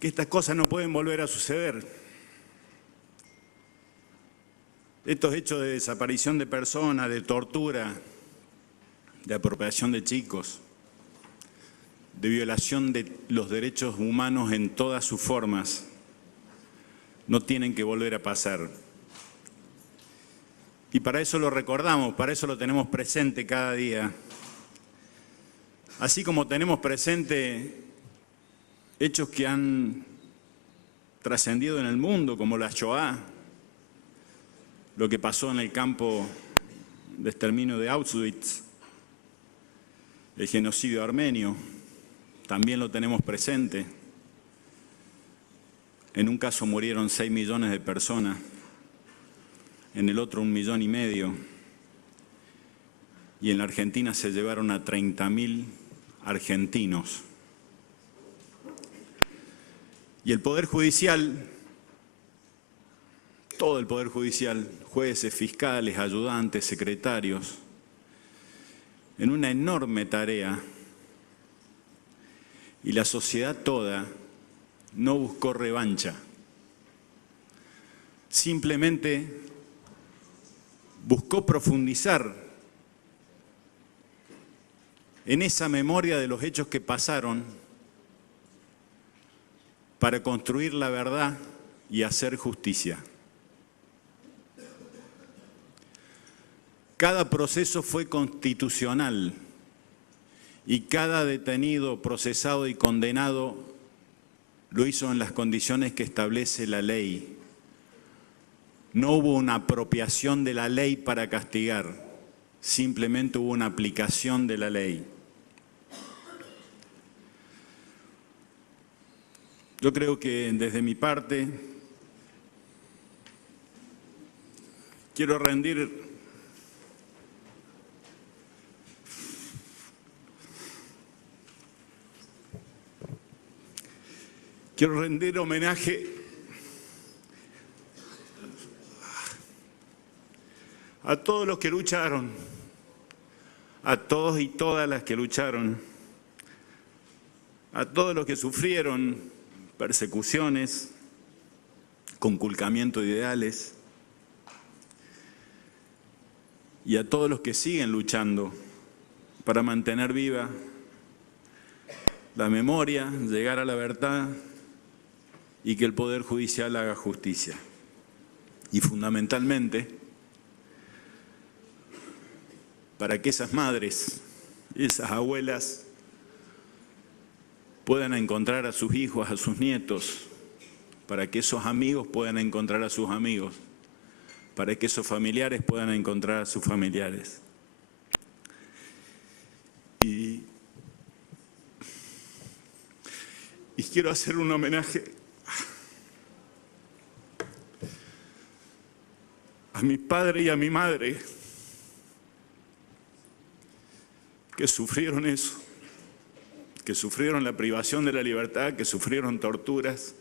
que estas cosas no pueden volver a suceder. Estos hechos de desaparición de personas, de tortura, de apropiación de chicos, de violación de los derechos humanos en todas sus formas, no tienen que volver a pasar. Y para eso lo recordamos, para eso lo tenemos presente cada día. Así como tenemos presente hechos que han trascendido en el mundo, como la Shoah, lo que pasó en el campo de exterminio de Auschwitz, el genocidio armenio, también lo tenemos presente. En un caso murieron 6 millones de personas, en el otro 1,5 millones, y en la Argentina se llevaron a 30.000 argentinos. Y el Poder Judicial, todo el Poder Judicial, jueces, fiscales, ayudantes, secretarios, en una enorme tarea, y la sociedad toda no buscó revancha, simplemente buscó profundizar en esa memoria de los hechos que pasaron para construir la verdad y hacer justicia. Cada proceso fue constitucional y cada detenido, procesado y condenado lo hizo en las condiciones que establece la ley. No hubo una apropiación de la ley para castigar, simplemente hubo una aplicación de la ley. Yo creo que desde mi parte quiero rendir homenaje a todos los que lucharon, a todos y todas las que lucharon, a todos los que sufrieron persecuciones, conculcamiento de ideales, y a todos los que siguen luchando para mantener viva la memoria, llegar a la verdad y que el Poder Judicial haga justicia. Y fundamentalmente, para que esas madres, esas abuelas, puedan encontrar a sus hijos, a sus nietos, para que esos amigos puedan encontrar a sus amigos, para que esos familiares puedan encontrar a sus familiares. Y quiero hacer un homenaje a mi padre y a mi madre que sufrieron eso, que sufrieron la privación de la libertad, que sufrieron torturas,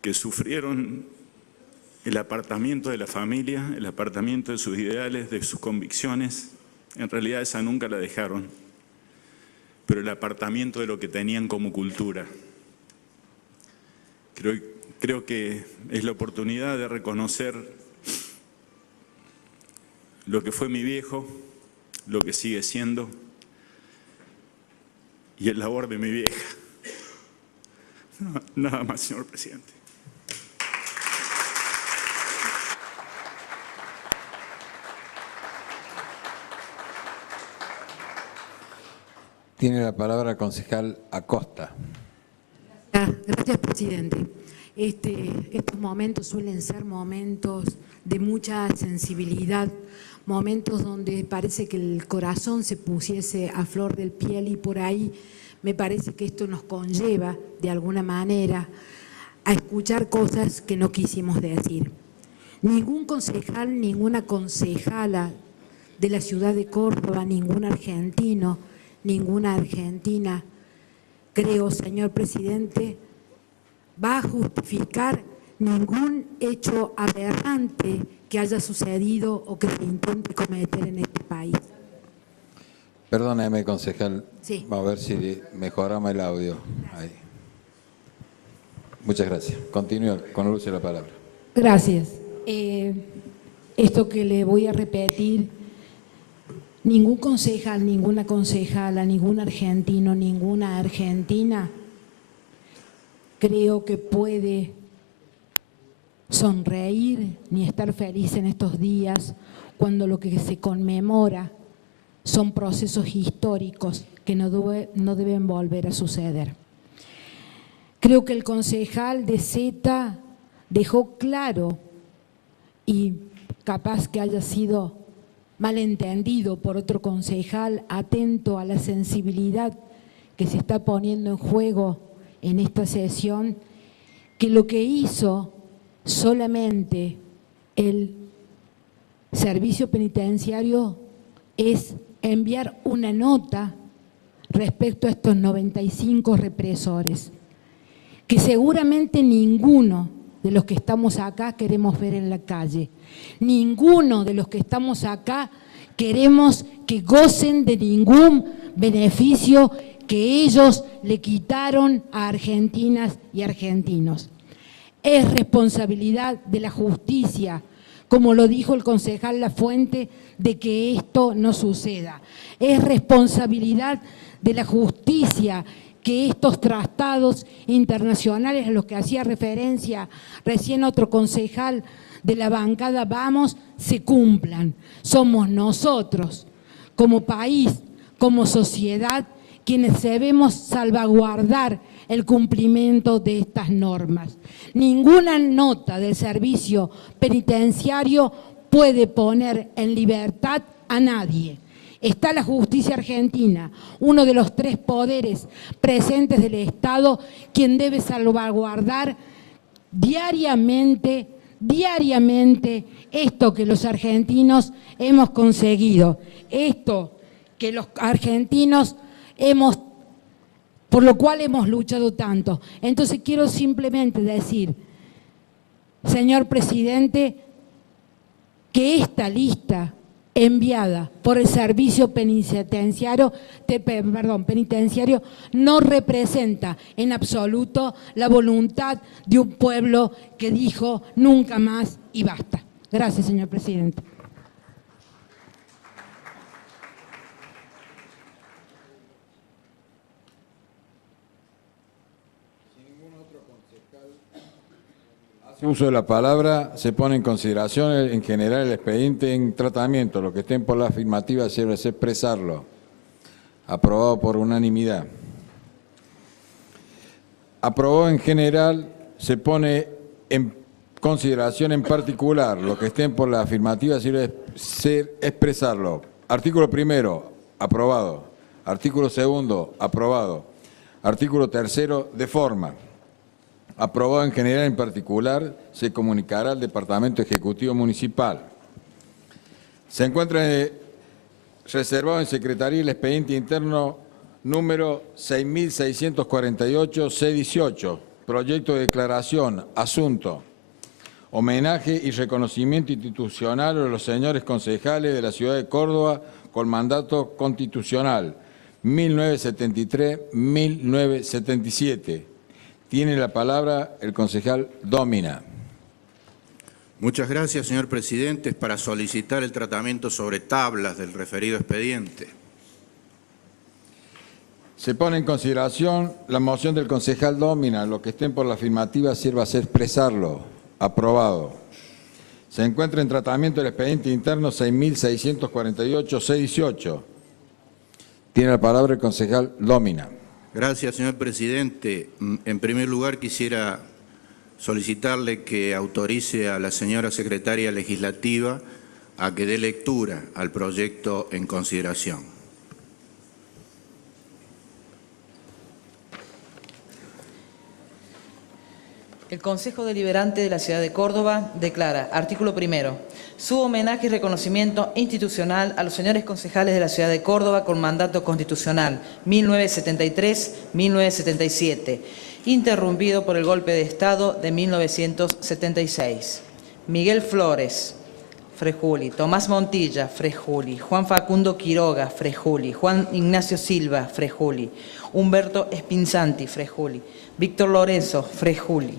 que sufrieron el apartamiento de la familia, el apartamiento de sus ideales, de sus convicciones. En realidad esa nunca la dejaron, pero el apartamiento de lo que tenían como cultura. Creo que es la oportunidad de reconocer lo que fue mi viejo, lo que sigue siendo, y el labor de mi vieja. Nada más, señor presidente. Tiene la palabra el concejal Acosta. Gracias, presidente. Estos momentos suelen ser momentos de mucha sensibilidad, momentos donde parece que el corazón se pusiese a flor del piel, y por ahí me parece que esto nos conlleva de alguna manera a escuchar cosas que no quisimos decir. Ningún concejal, ninguna concejala de la ciudad de Córdoba, ningún argentino, ninguna argentina, creo, señor presidente, va a justificar ningún hecho aberrante que haya sucedido o que se intente cometer en este país. Perdóneme, concejal. Sí. Vamos a ver si mejoramos el audio. Ahí. Muchas gracias. Continúa con el uso de la palabra. Gracias. Esto que le voy a repetir, ningún concejal, ninguna concejala, ningún argentino, ninguna argentina creo que puede sonreír ni estar feliz en estos días cuando lo que se conmemora son procesos históricos que no deben volver a suceder. Creo que el concejal de Z dejó claro, y capaz que haya sido malentendido por otro concejal atento a la sensibilidad que se está poniendo en juego en esta sesión, que lo que hizo solamente el servicio penitenciario es enviar una nota respecto a estos 95 represores, que seguramente ninguno de los que estamos acá queremos ver en la calle. Ninguno de los que estamos acá queremos que gocen de ningún beneficio que ellos le quitaron a argentinas y argentinos. Es responsabilidad de la justicia, como lo dijo el concejal Lafuente, de que esto no suceda. Es responsabilidad de la justicia que estos tratados internacionales a los que hacía referencia recién otro concejal de la bancada Vamos se cumplan. Somos nosotros, como país, como sociedad, quienes debemos salvaguardar el cumplimiento de estas normas. Ninguna nota del servicio penitenciario puede poner en libertad a nadie. Está la justicia argentina, uno de los 3 poderes presentes del Estado, quien debe salvaguardar diariamente esto que los argentinos hemos conseguido, esto que los argentinos por lo cual hemos luchado tanto. Entonces quiero simplemente decir, señor presidente, que esta lista enviada por el servicio penitenciario no representa en absoluto la voluntad de un pueblo que dijo nunca más y basta. Gracias, señor presidente. Uso de la palabra, se pone en consideración en general el expediente en tratamiento. Los que estén por la afirmativa se debe expresarlo. Aprobado por unanimidad. Aprobado en general, se pone en consideración en particular. Los que estén por la afirmativa se debe expresarlo. Artículo 1, aprobado. Artículo 2, aprobado. Artículo 3, de forma. Aprobado en general, en particular, se comunicará al Departamento Ejecutivo Municipal. Se encuentra reservado en Secretaría el expediente interno número 6648-C18, proyecto de declaración, asunto, homenaje y reconocimiento institucional a los señores concejales de la ciudad de Córdoba con mandato constitucional 1973-1977. Tiene la palabra el concejal Dómina. Muchas gracias, señor presidente. Es para solicitar el tratamiento sobre tablas del referido expediente. Se pone en consideración la moción del concejal Dómina. Los que estén por la afirmativa sirva a expresarlo. Aprobado. Se encuentra en tratamiento el expediente interno 6648-C18. Tiene la palabra el concejal Dómina. Gracias, señor presidente. En primer lugar, quisiera solicitarle que autorice a la señora secretaria legislativa a que dé lectura al proyecto en consideración. El Consejo Deliberante de la Ciudad de Córdoba declara, artículo primero, su homenaje y reconocimiento institucional a los señores concejales de la Ciudad de Córdoba con mandato constitucional 1973-1977, interrumpido por el golpe de Estado de 1976. Miguel Flores, Frejuli. Tomás Montilla, Frejuli. Juan Facundo Quiroga, Frejuli. Juan Ignacio Silva, Frejuli. Humberto Espinzanti, Frejuli. Víctor Lorenzo, Frejuli.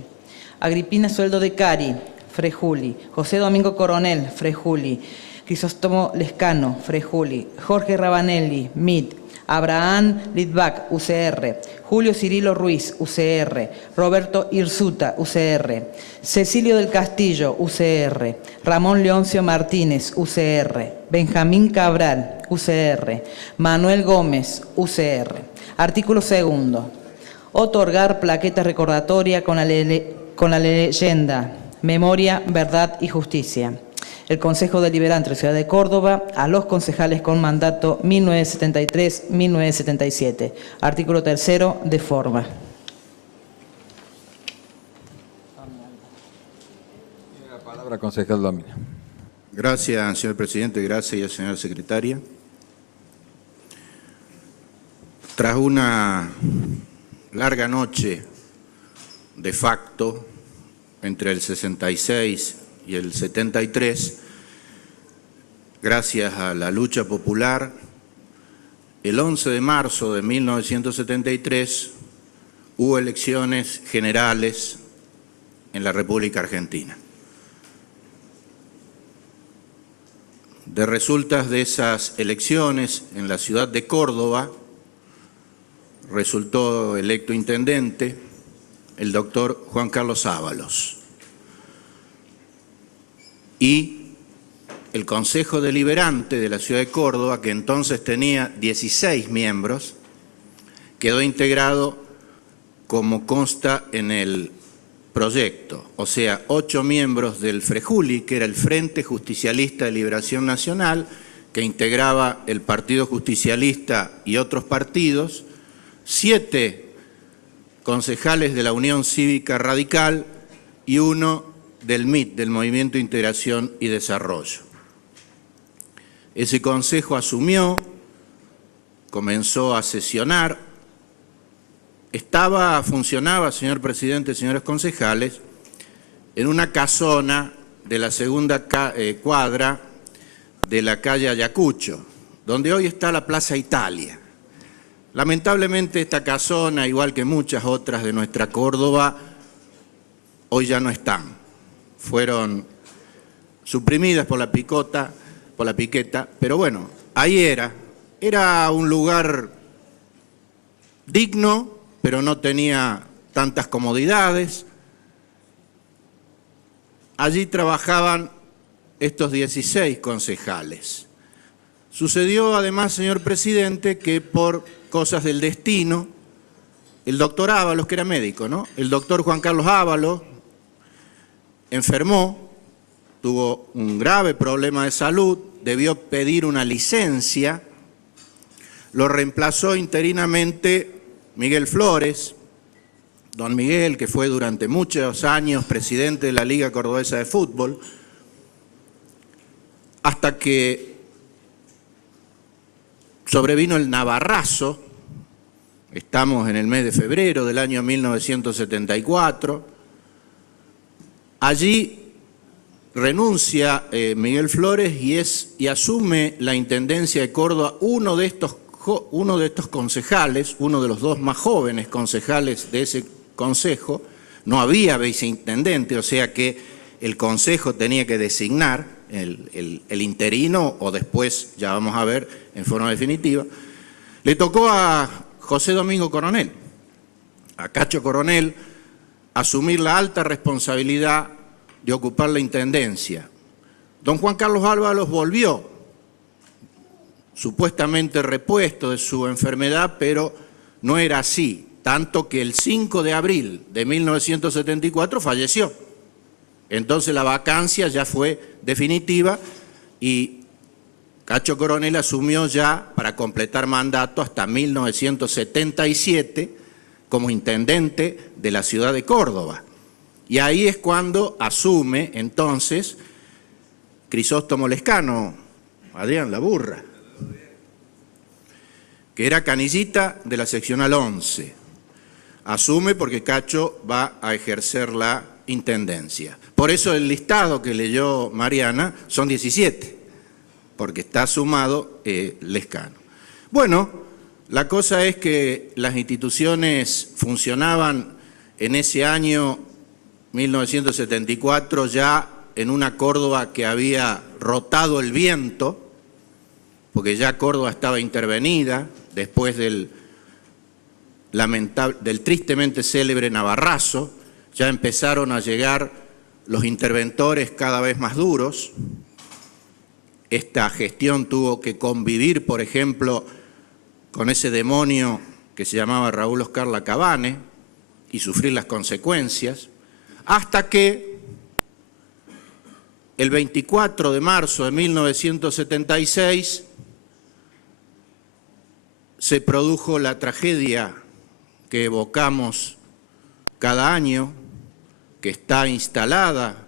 Agripina Sueldo de Cari, Frejuli. José Domingo Coronel, Frejuli. Crisóstomo Lescano, Frejuli. Jorge Rabanelli, MIT. Abraham Lidbach, UCR. Julio Cirilo Ruiz, UCR. Roberto Irsuta, UCR. Cecilio del Castillo, UCR. Ramón Leoncio Martínez, UCR. Benjamín Cabral, UCR. Manuel Gómez, UCR. Artículo segundo. Otorgar plaqueta recordatoria con la leyenda Memoria, Verdad y Justicia. El Consejo Deliberante de la Ciudad de Córdoba a los concejales con mandato 1973-1977. Artículo tercero, de forma. Tiene la palabra concejal Dómina. Gracias, señor presidente. Gracias, señora secretaria. Tras una larga noche de facto entre el 66 y el 73, gracias a la lucha popular, el 11 de marzo de 1973 hubo elecciones generales en la República Argentina. De resultas de esas elecciones en la ciudad de Córdoba, resultó electo intendente el doctor Juan Carlos Ábalos. Y el Consejo Deliberante de la Ciudad de Córdoba, que entonces tenía 16 miembros, quedó integrado como consta en el proyecto, o sea, 8 miembros del Frejuli, que era el Frente Justicialista de Liberación Nacional, que integraba el Partido Justicialista y otros partidos, 7 concejales de la Unión Cívica Radical y 1 del MIT, del Movimiento de Integración y Desarrollo. Ese consejo asumió, comenzó a sesionar, funcionaba, señor presidente, señores concejales, en una casona de la segunda cuadra de la calle Ayacucho, donde hoy está la Plaza Italia. Lamentablemente esta casona, igual que muchas otras de nuestra Córdoba, hoy ya no están. Fueron suprimidas por la piqueta, pero bueno, ahí era un lugar digno, pero no tenía tantas comodidades. Allí trabajaban estos 16 concejales. Sucedió además, señor presidente, que por cosas del destino, el doctor Ábalos, que era médico, ¿no? El doctor Juan Carlos Ábalos enfermó, tuvo un grave problema de salud, debió pedir una licencia, lo reemplazó interinamente Miguel Flores, don Miguel, que fue durante muchos años presidente de la Liga Cordobesa de Fútbol, hasta que sobrevino el navarrazo Estamos en el mes de febrero del año 1974. Allí renuncia Miguel Flores y asume la Intendencia de Córdoba uno de estos concejales, uno de los dos más jóvenes concejales de ese consejo. No había viceintendente, o sea que el consejo tenía que designar el interino o después, ya vamos a ver, en forma definitiva. Le tocó a José Domingo Coronel, a Cacho Coronel, asumir la alta responsabilidad de ocupar la intendencia. Don Juan Carlos Ábalos volvió, supuestamente repuesto de su enfermedad, pero no era así, tanto que el 5 de abril de 1974 falleció. Entonces la vacancia ya fue definitiva y Cacho Coronel asumió ya para completar mandato hasta 1977 como intendente de la ciudad de Córdoba. Y ahí es cuando asume entonces Crisóstomo Lescano, Adrián La Burra, que era canillita de la seccional 11. Asume porque Cacho va a ejercer la intendencia. Por eso el listado que leyó Mariana son 17, porque está sumado Lescano. Bueno, la cosa es que las instituciones funcionaban en ese año 1974 ya en una Córdoba que había rotado el viento, porque ya Córdoba estaba intervenida después del tristemente célebre Navarrazo. Ya empezaron a llegar los interventores cada vez más duros. Esta gestión tuvo que convivir, por ejemplo, con ese demonio que se llamaba Raúl Oscar Lacabane y sufrir las consecuencias, hasta que el 24 de marzo de 1976 se produjo la tragedia que evocamos cada año, que está instalada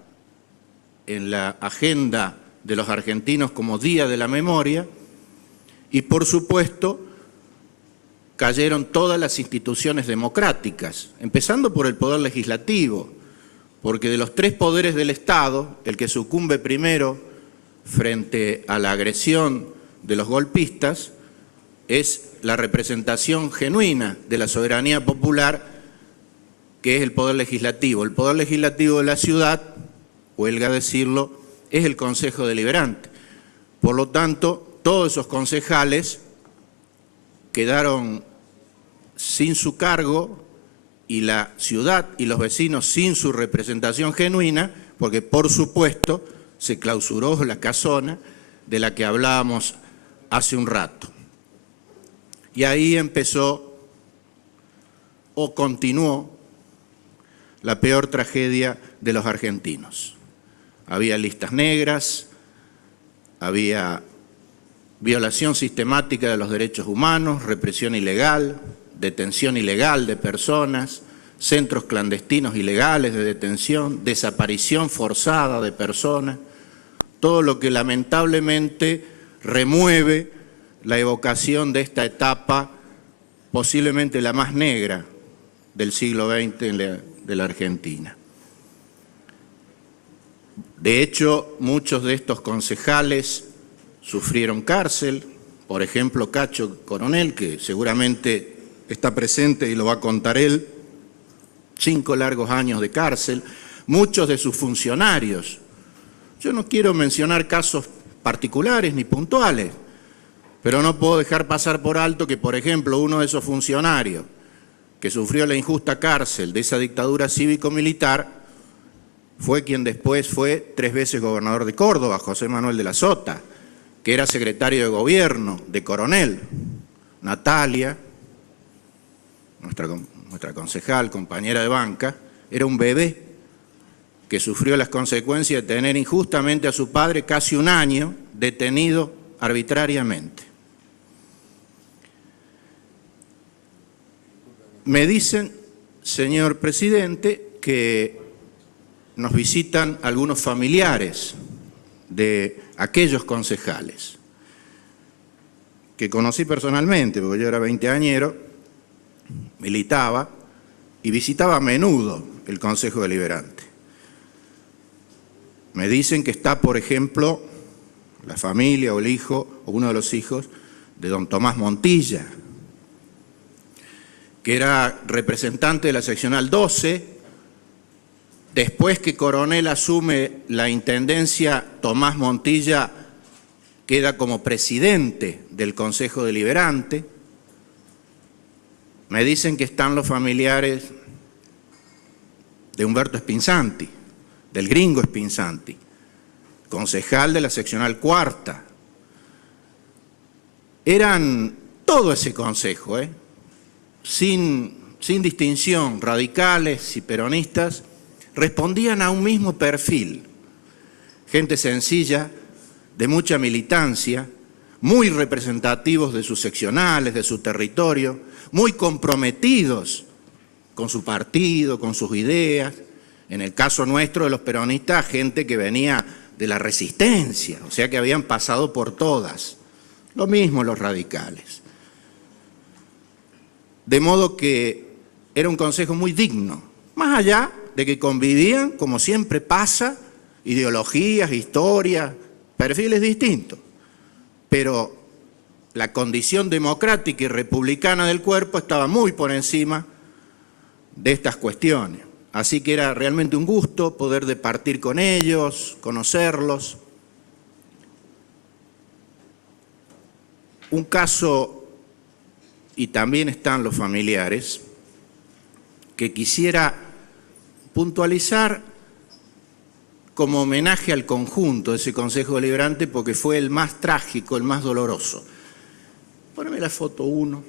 en la agenda de los argentinos como Día de la Memoria, y por supuesto cayeron todas las instituciones democráticas, empezando por el Poder Legislativo, porque de los tres poderes del Estado, el que sucumbe primero frente a la agresión de los golpistas es la representación genuina de la soberanía popular, que es el Poder Legislativo. El Poder Legislativo de la ciudad, huelga decirlo, es el Consejo Deliberante. Por lo tanto, todos esos concejales quedaron sin su cargo y la ciudad y los vecinos sin su representación genuina, porque por supuesto se clausuró la casona de la que hablábamos hace un rato. Y ahí empezó o continuó la peor tragedia de los argentinos. Había listas negras, había violación sistemática de los derechos humanos, represión ilegal, detención ilegal de personas, centros clandestinos ilegales de detención, desaparición forzada de personas, todo lo que lamentablemente remueve la evocación de esta etapa, posiblemente la más negra del siglo XX de la Argentina. De hecho, muchos de estos concejales sufrieron cárcel, por ejemplo, Cacho Coronel, que seguramente está presente y lo va a contar él, 5 largos años de cárcel, muchos de sus funcionarios. Yo no quiero mencionar casos particulares ni puntuales, pero no puedo dejar pasar por alto que, por ejemplo, uno de esos funcionarios que sufrió la injusta cárcel de esa dictadura cívico-militar fue quien después fue 3 veces gobernador de Córdoba, José Manuel de la Sota, que era secretario de gobierno de Coronel. Natalia, nuestra concejal, compañera de banca, era un bebé que sufrió las consecuencias de tener injustamente a su padre casi un año detenido arbitrariamente. Me dicen, señor presidente, que nos visitan algunos familiares de aquellos concejales que conocí personalmente, porque yo era veinteañero, militaba y visitaba a menudo el Consejo Deliberante. Me dicen que está, por ejemplo, la familia o el hijo o uno de los hijos de don Tomás Montilla, que era representante de la seccional 12. Después que Coronel asume la intendencia, Tomás Montilla queda como presidente del Consejo Deliberante. Me dicen que están los familiares de Humberto Spinzanti, del gringo Spinzanti, concejal de la seccional 4. Eran todo ese consejo, sin distinción, radicales y peronistas, respondían a un mismo perfil. Gente sencilla, de mucha militancia, muy representativos de sus seccionales, de su territorio, muy comprometidos con su partido, con sus ideas. En el caso nuestro de los peronistas, gente que venía de la resistencia, o sea que habían pasado por todas. Lo mismo los radicales. De modo que era un consejo muy digno, más allá de que convivían, como siempre pasa, ideologías, historias, perfiles distintos. Pero la condición democrática y republicana del cuerpo estaba muy por encima de estas cuestiones. Así que era realmente un gusto poder departir con ellos, conocerlos. Un caso, y también están los familiares, que quisiera puntualizar como homenaje al conjunto de ese Consejo Deliberante porque fue el más trágico, el más doloroso. Poneme la foto 1.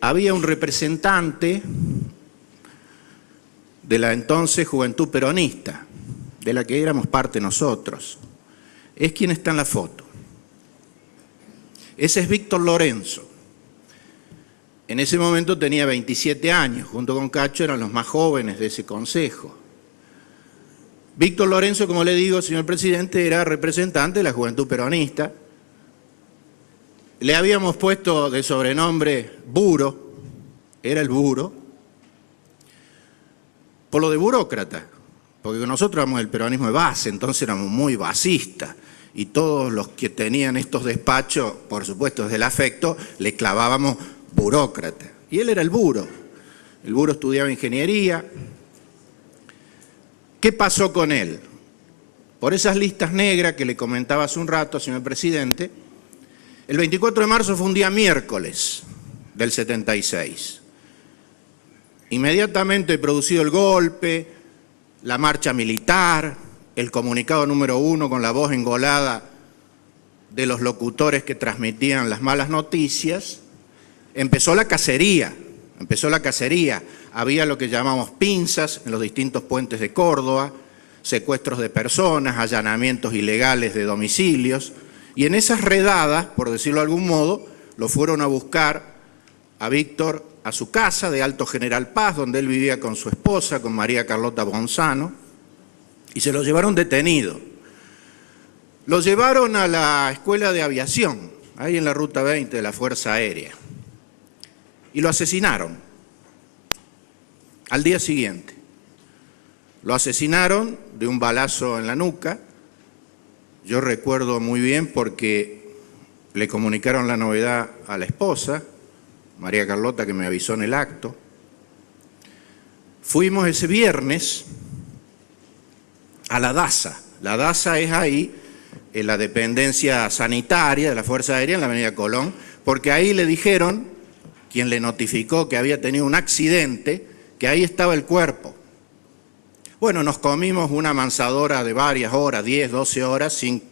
Había un representante de la entonces Juventud Peronista, de la que éramos parte nosotros. Es quien está en la foto. Ese es Víctor Lorenzo. En ese momento tenía 27 años, junto con Cacho eran los más jóvenes de ese consejo. Víctor Lorenzo, como le digo, señor presidente, era representante de la Juventud Peronista. Le habíamos puesto de sobrenombre Buro, era el Buro, por lo de burócrata, porque nosotros éramos el peronismo de base, entonces éramos muy basistas, y todos los que tenían estos despachos, por supuesto desde el afecto, le clavábamos burócrata. Y él era el Buro. El Buro estudiaba ingeniería. ¿Qué pasó con él? Por esas listas negras que le comentaba hace un rato, señor presidente, el 24 de marzo fue un día miércoles del 76. Inmediatamente producido el golpe, la marcha militar, el comunicado número 1 con la voz engolada de los locutores que transmitían las malas noticias, empezó la cacería. Había lo que llamamos pinzas en los distintos puentes de Córdoba, secuestros de personas, allanamientos ilegales de domicilios, y en esas redadas, por decirlo de algún modo, lo fueron a buscar a Víctor a su casa de Alto General Paz, donde él vivía con su esposa, con María Carlota Bonzano, y se lo llevaron detenido. Lo llevaron a la Escuela de Aviación, ahí en la Ruta 20 de la Fuerza Aérea, y lo asesinaron al día siguiente. Lo asesinaron de un balazo en la nuca. Yo recuerdo muy bien porque le comunicaron la novedad a la esposa, María Carlota, que me avisó en el acto. Fuimos ese viernes a la DASA. La DASA es ahí, en la dependencia sanitaria de la Fuerza Aérea, en la avenida Colón, porque ahí le dijeron, quien le notificó que había tenido un accidente, que ahí estaba el cuerpo. Bueno, nos comimos una mansadora de varias horas, 10, 12 horas, sin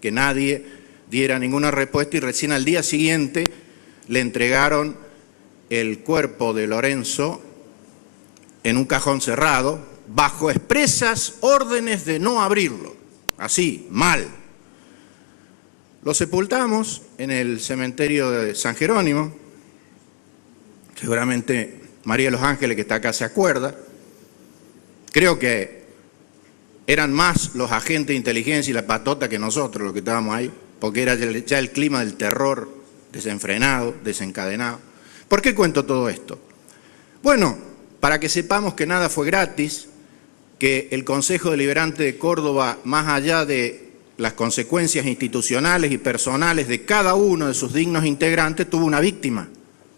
que nadie diera ninguna respuesta, y recién al día siguiente le entregaron el cuerpo de Lorenzo en un cajón cerrado, bajo expresas órdenes de no abrirlo, así, mal. Lo sepultamos en el cementerio de San Jerónimo, seguramente María de los Ángeles, que está acá, se acuerda. Creo que eran más los agentes de inteligencia y la patota que nosotros los que estábamos ahí, porque era ya el clima del terror desenfrenado, desencadenado. ¿Por qué cuento todo esto? Bueno, para que sepamos que nada fue gratis, que el Consejo Deliberante de Córdoba, más allá de las consecuencias institucionales y personales de cada uno de sus dignos integrantes, tuvo una víctima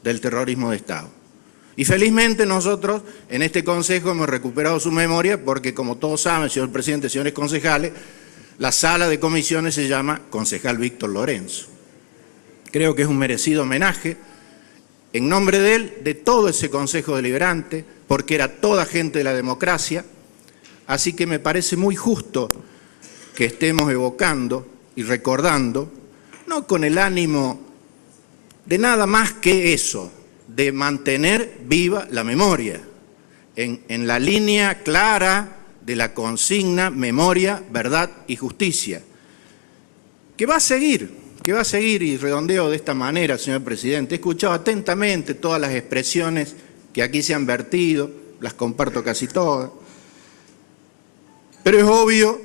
del terrorismo de Estado. Y felizmente nosotros en este Consejo hemos recuperado su memoria porque, como todos saben, señor presidente, señores concejales, la sala de comisiones se llama Concejal Víctor Lorenzo. Creo que es un merecido homenaje en nombre de él, de todo ese Consejo Deliberante, porque era toda gente de la democracia. Así que me parece muy justo que estemos evocando y recordando, no con el ánimo de nada más que eso, de mantener viva la memoria, en la línea clara de la consigna memoria, verdad y justicia, que va a seguir, y redondeo de esta manera, señor presidente. He escuchado atentamente todas las expresiones que aquí se han vertido, las comparto casi todas. Pero es obvio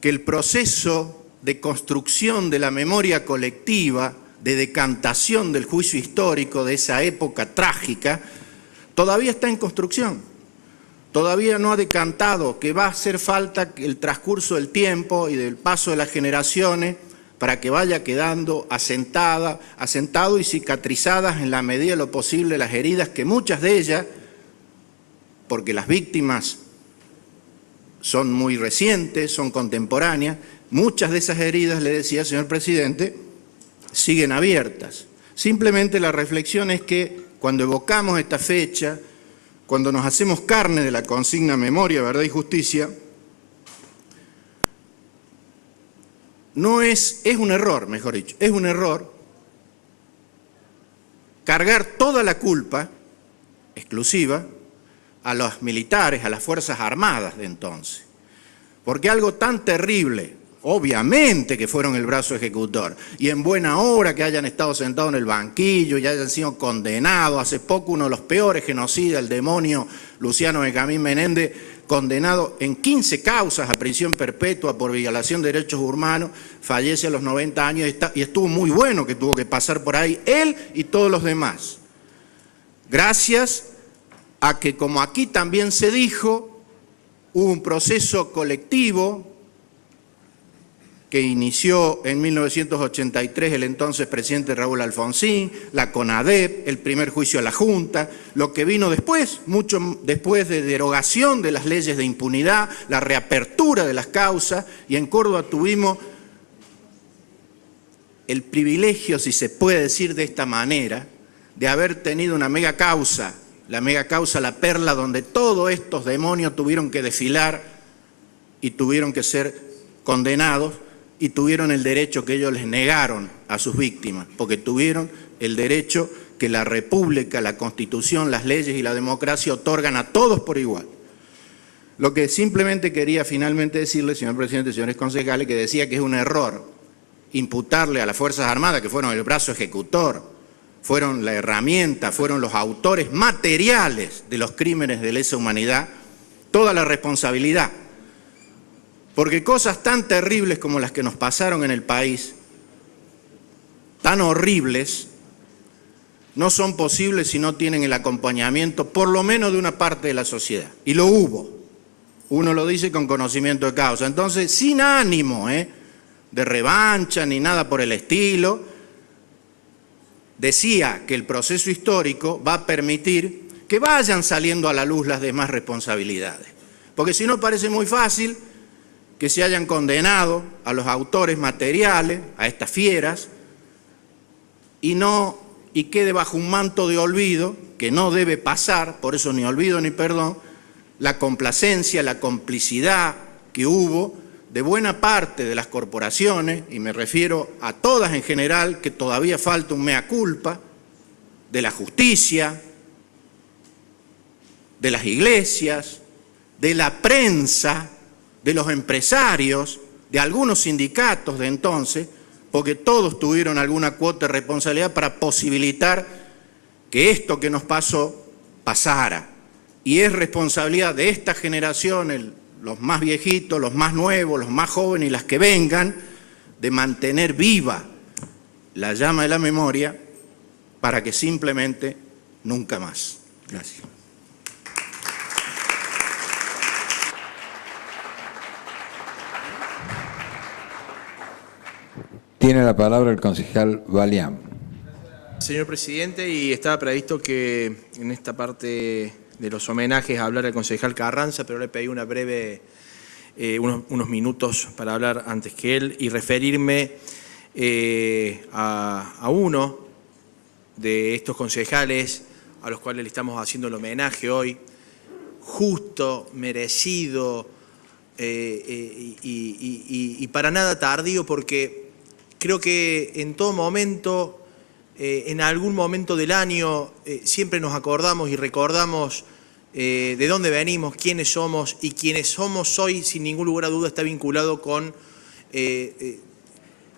que el proceso de construcción de la memoria colectiva, de decantación del juicio histórico de esa época trágica, todavía está en construcción. Todavía no ha decantado, que va a hacer falta el transcurso del tiempo y del paso de las generaciones para que vaya quedando asentado y cicatrizadas en la medida de lo posible las heridas que muchas de ellas, porque las víctimas son muy recientes, son contemporáneas, muchas de esas heridas, le decía, señor presidente, siguen abiertas. Simplemente la reflexión es que cuando evocamos esta fecha, cuando nos hacemos carne de la consigna memoria, verdad y justicia, es un error, mejor dicho, es un error cargar toda la culpa exclusiva a los militares, a las Fuerzas Armadas de entonces. Porque algo tan terrible, obviamente que fueron el brazo ejecutor, y en buena hora que hayan estado sentados en el banquillo y hayan sido condenados. Hace poco uno de los peores genocidas, el demonio Luciano Benjamín Menéndez, condenado en 15 causas a prisión perpetua por violación de derechos humanos, fallece a los 90 años y estuvo muy bueno que tuvo que pasar por ahí él y todos los demás. Gracias a que, como aquí también se dijo, hubo un proceso colectivo que inició en 1983 el entonces presidente Raúl Alfonsín, la CONADEP, el primer juicio a la Junta, lo que vino después, mucho después de derogación de las leyes de impunidad, la reapertura de las causas, y en Córdoba tuvimos el privilegio, si se puede decir de esta manera, de haber tenido una mega causa, la mega causa La Perla, donde todos estos demonios tuvieron que desfilar y tuvieron que ser condenados y tuvieron el derecho que ellos les negaron a sus víctimas, porque tuvieron el derecho que la República, la Constitución, las leyes y la democracia otorgan a todos por igual. Lo que simplemente quería finalmente decirle, señor presidente, señores concejales, que decía que es un error imputarle a las Fuerzas Armadas, que fueron el brazo ejecutor, fueron la herramienta, fueron los autores materiales de los crímenes de lesa humanidad, toda la responsabilidad. Porque cosas tan terribles como las que nos pasaron en el país, tan horribles, no son posibles si no tienen el acompañamiento, por lo menos de una parte de la sociedad. Y lo hubo. Uno lo dice con conocimiento de causa. Entonces, sin ánimo de revancha ni nada por el estilo, decía que el proceso histórico va a permitir que vayan saliendo a la luz las demás responsabilidades. Porque si no parece muy fácil que se hayan condenado a los autores materiales, a estas fieras, y quede bajo un manto de olvido, que no debe pasar, por eso ni olvido ni perdón, la complacencia, la complicidad que hubo de buena parte de las corporaciones, y me refiero a todas en general, que todavía falta un mea culpa, de la justicia, de las iglesias, de la prensa, de los empresarios, de algunos sindicatos de entonces, porque todos tuvieron alguna cuota de responsabilidad para posibilitar que esto que nos pasó pasara. Y es responsabilidad de esta generación, los más viejitos, los más nuevos, los más jóvenes y las que vengan, de mantener viva la llama de la memoria para que simplemente nunca más. Gracias. Tiene la palabra el concejal Balián. Señor presidente, y estaba previsto que en esta parte de los homenajes hablara el concejal Carranza, pero le pedí una breve, unos minutos para hablar antes que él y referirme a uno de estos concejales a los cuales le estamos haciendo el homenaje hoy, justo, merecido y para nada tardío, porque creo que en todo momento, en algún momento del año, siempre nos acordamos y recordamos de dónde venimos, quiénes somos, y quienes somos hoy, sin ningún lugar a duda, está vinculado con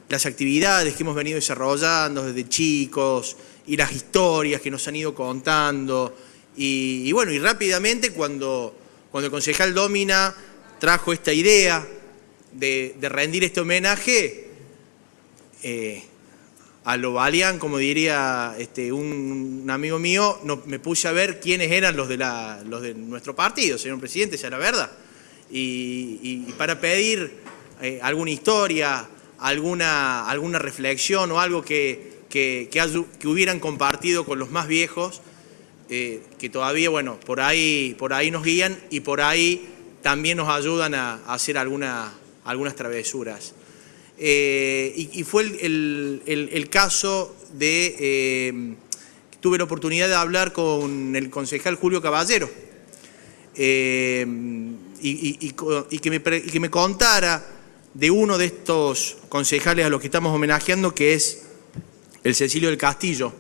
las actividades que hemos venido desarrollando desde chicos y las historias que nos han ido contando. Y bueno, y rápidamente cuando el concejal Dómina trajo esta idea de rendir este homenaje, a lo Balián, como diría un amigo mío, me puse a ver quiénes eran los de nuestro partido, señor presidente, esa es la verdad. Y para pedir alguna historia, alguna reflexión o algo que hubieran compartido con los más viejos, que todavía, bueno, por ahí nos guían y por ahí también nos ayudan a hacer algunas travesuras. Y fue el caso de, tuve la oportunidad de hablar con el concejal Julio Caballero y que me contara de uno de estos concejales a los que estamos homenajeando, que es el Cecilio del Castillo.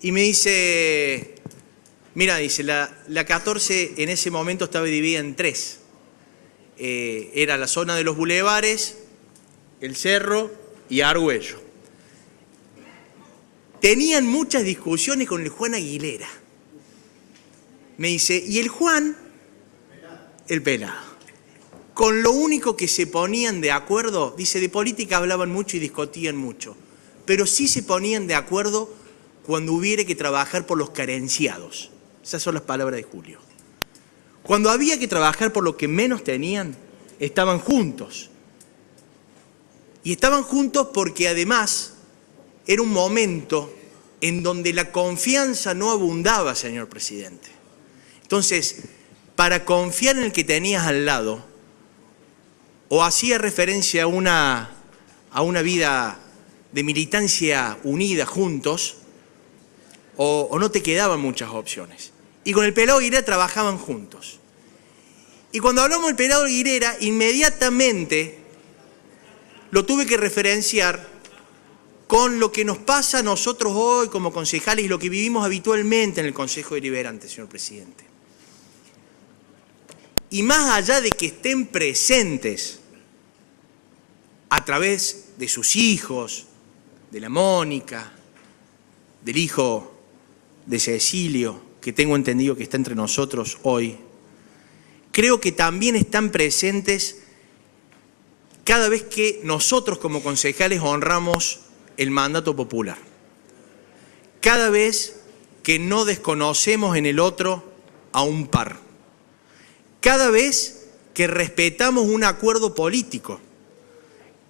Y me dice, mira, dice, la 14 en ese momento estaba dividida en tres. Era la zona de los bulevares, el Cerro y Argüello. Tenían muchas discusiones con el Juan Aguilera. Me dice, y el Juan, el pelado. Con lo único que se ponían de acuerdo, dice, de política hablaban mucho y discutían mucho, pero sí se ponían de acuerdo cuando hubiera que trabajar por los carenciados. Esas son las palabras de Julio. Cuando había que trabajar por lo que menos tenían, estaban juntos. Y estaban juntos porque además era un momento en donde la confianza no abundaba, señor presidente. Entonces, para confiar en el que tenías al lado, o hacía referencia a una vida de militancia unida juntos, o no te quedaban muchas opciones. Y con el pelado Aguilera trabajaban juntos. Y cuando hablamos del pelado Aguilera, inmediatamente lo tuve que referenciar con lo que nos pasa a nosotros hoy como concejales y lo que vivimos habitualmente en el Consejo Deliberante, señor presidente. Y más allá de que estén presentes a través de sus hijos, de la Mónica, del hijo de Cecilio, que tengo entendido que está entre nosotros hoy, creo que también están presentes cada vez que nosotros como concejales honramos el mandato popular. Cada vez que no desconocemos en el otro a un par. Cada vez que respetamos un acuerdo político.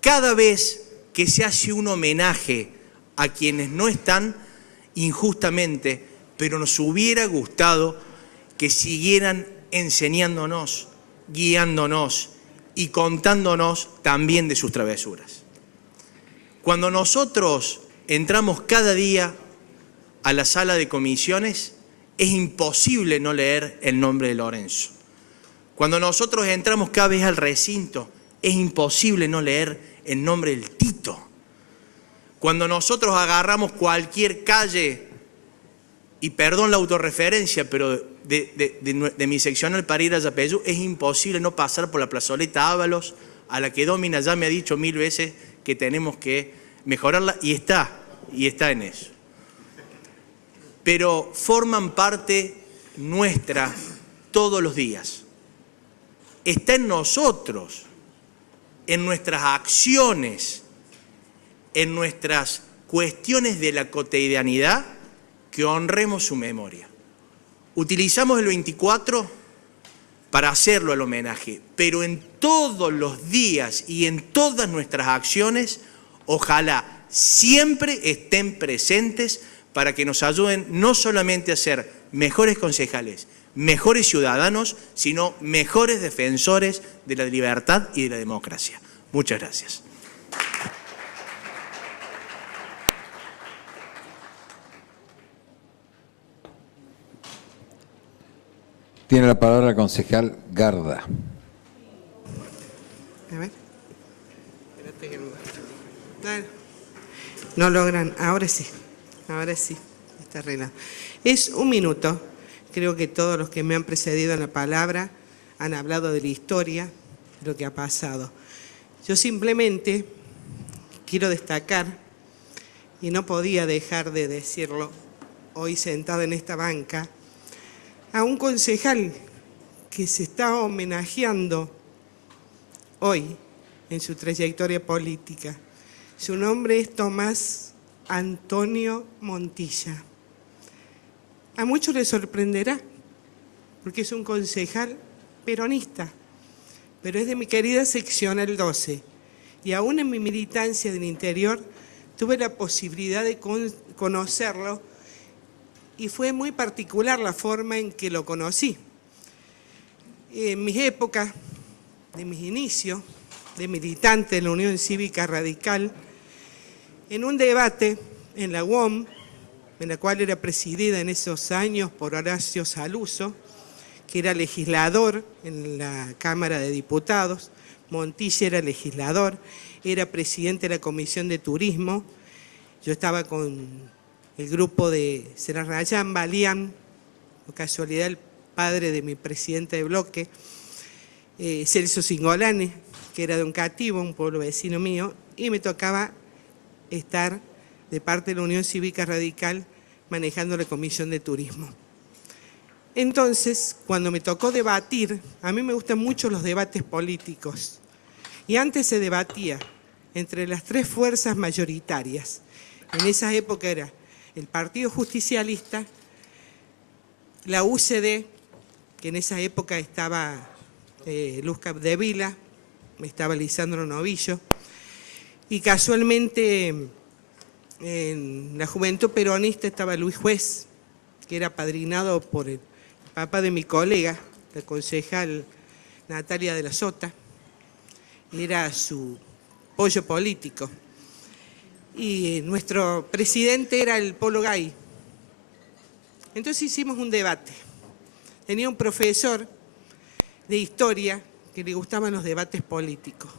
Cada vez que se hace un homenaje a quienes no están injustamente, pero nos hubiera gustado que siguieran enseñándonos, guiándonos y contándonos también de sus travesuras. Cuando nosotros entramos cada día a la sala de comisiones, es imposible no leer el nombre de Lorenzo. Cuando nosotros entramos cada vez al recinto, es imposible no leer el nombre del Tito. Cuando nosotros agarramos cualquier calle, y perdón la autorreferencia, pero de mi seccional para ir a Yapeyú, es imposible no pasar por la plazoleta Ábalos, a la que Dómina ya me ha dicho 1000 veces que tenemos que mejorarla, y está en eso. Pero forman parte nuestra todos los días. Está en nosotros, en nuestras acciones, en nuestras cuestiones de la cotidianidad que honremos su memoria. Utilizamos el 24 para hacerlo al homenaje, pero en todos los días y en todas nuestras acciones, ojalá siempre estén presentes para que nos ayuden no solamente a ser mejores concejales, mejores ciudadanos, sino mejores defensores de la libertad y de la democracia. Muchas gracias. Tiene la palabra el concejal Garda. A ver. Espérate que no logran. Ahora sí. Ahora sí. Está arreglado. Es un minuto. Creo que todos los que me han precedido en la palabra han hablado de la historia, de lo que ha pasado. Yo simplemente quiero destacar, y no podía dejar de decirlo hoy sentado en esta banca, a un concejal que se está homenajeando hoy en su trayectoria política. Su nombre es Tomás Antonio Montilla. A muchos les sorprenderá, porque es un concejal peronista, pero es de mi querida seccional 12. Y aún en mi militancia del interior tuve la posibilidad de conocerlo, y fue muy particular la forma en que lo conocí. En mis épocas, de mis inicios, de militante en la Unión Cívica Radical, en un debate en la UOM, en la cual era presidida en esos años por Horacio Saluso, que era legislador en la Cámara de Diputados, Montilla era legislador, era presidente de la Comisión de Turismo, yo estaba con el grupo de Serrayán, Balián, por casualidad el padre de mi presidente de bloque, Celso Singolani, que era de Oncativo, un pueblo vecino mío, y me tocaba estar de parte de la Unión Cívica Radical manejando la Comisión de Turismo. Entonces, cuando me tocó debatir, a mí me gustan mucho los debates políticos, y antes se debatía entre las tres fuerzas mayoritarias. En esa época era el Partido Justicialista, la UCD, que en esa época estaba Luz Capdevila, estaba Lisandro Novillo, y casualmente en la Juventud Peronista estaba Luis Juez, que era apadrinado por el papá de mi colega, la concejal Natalia de la Sota, era su pollo político. Y nuestro presidente era el Polo Gay. Entonces hicimos un debate. Tenía un profesor de historia que le gustaban los debates políticos.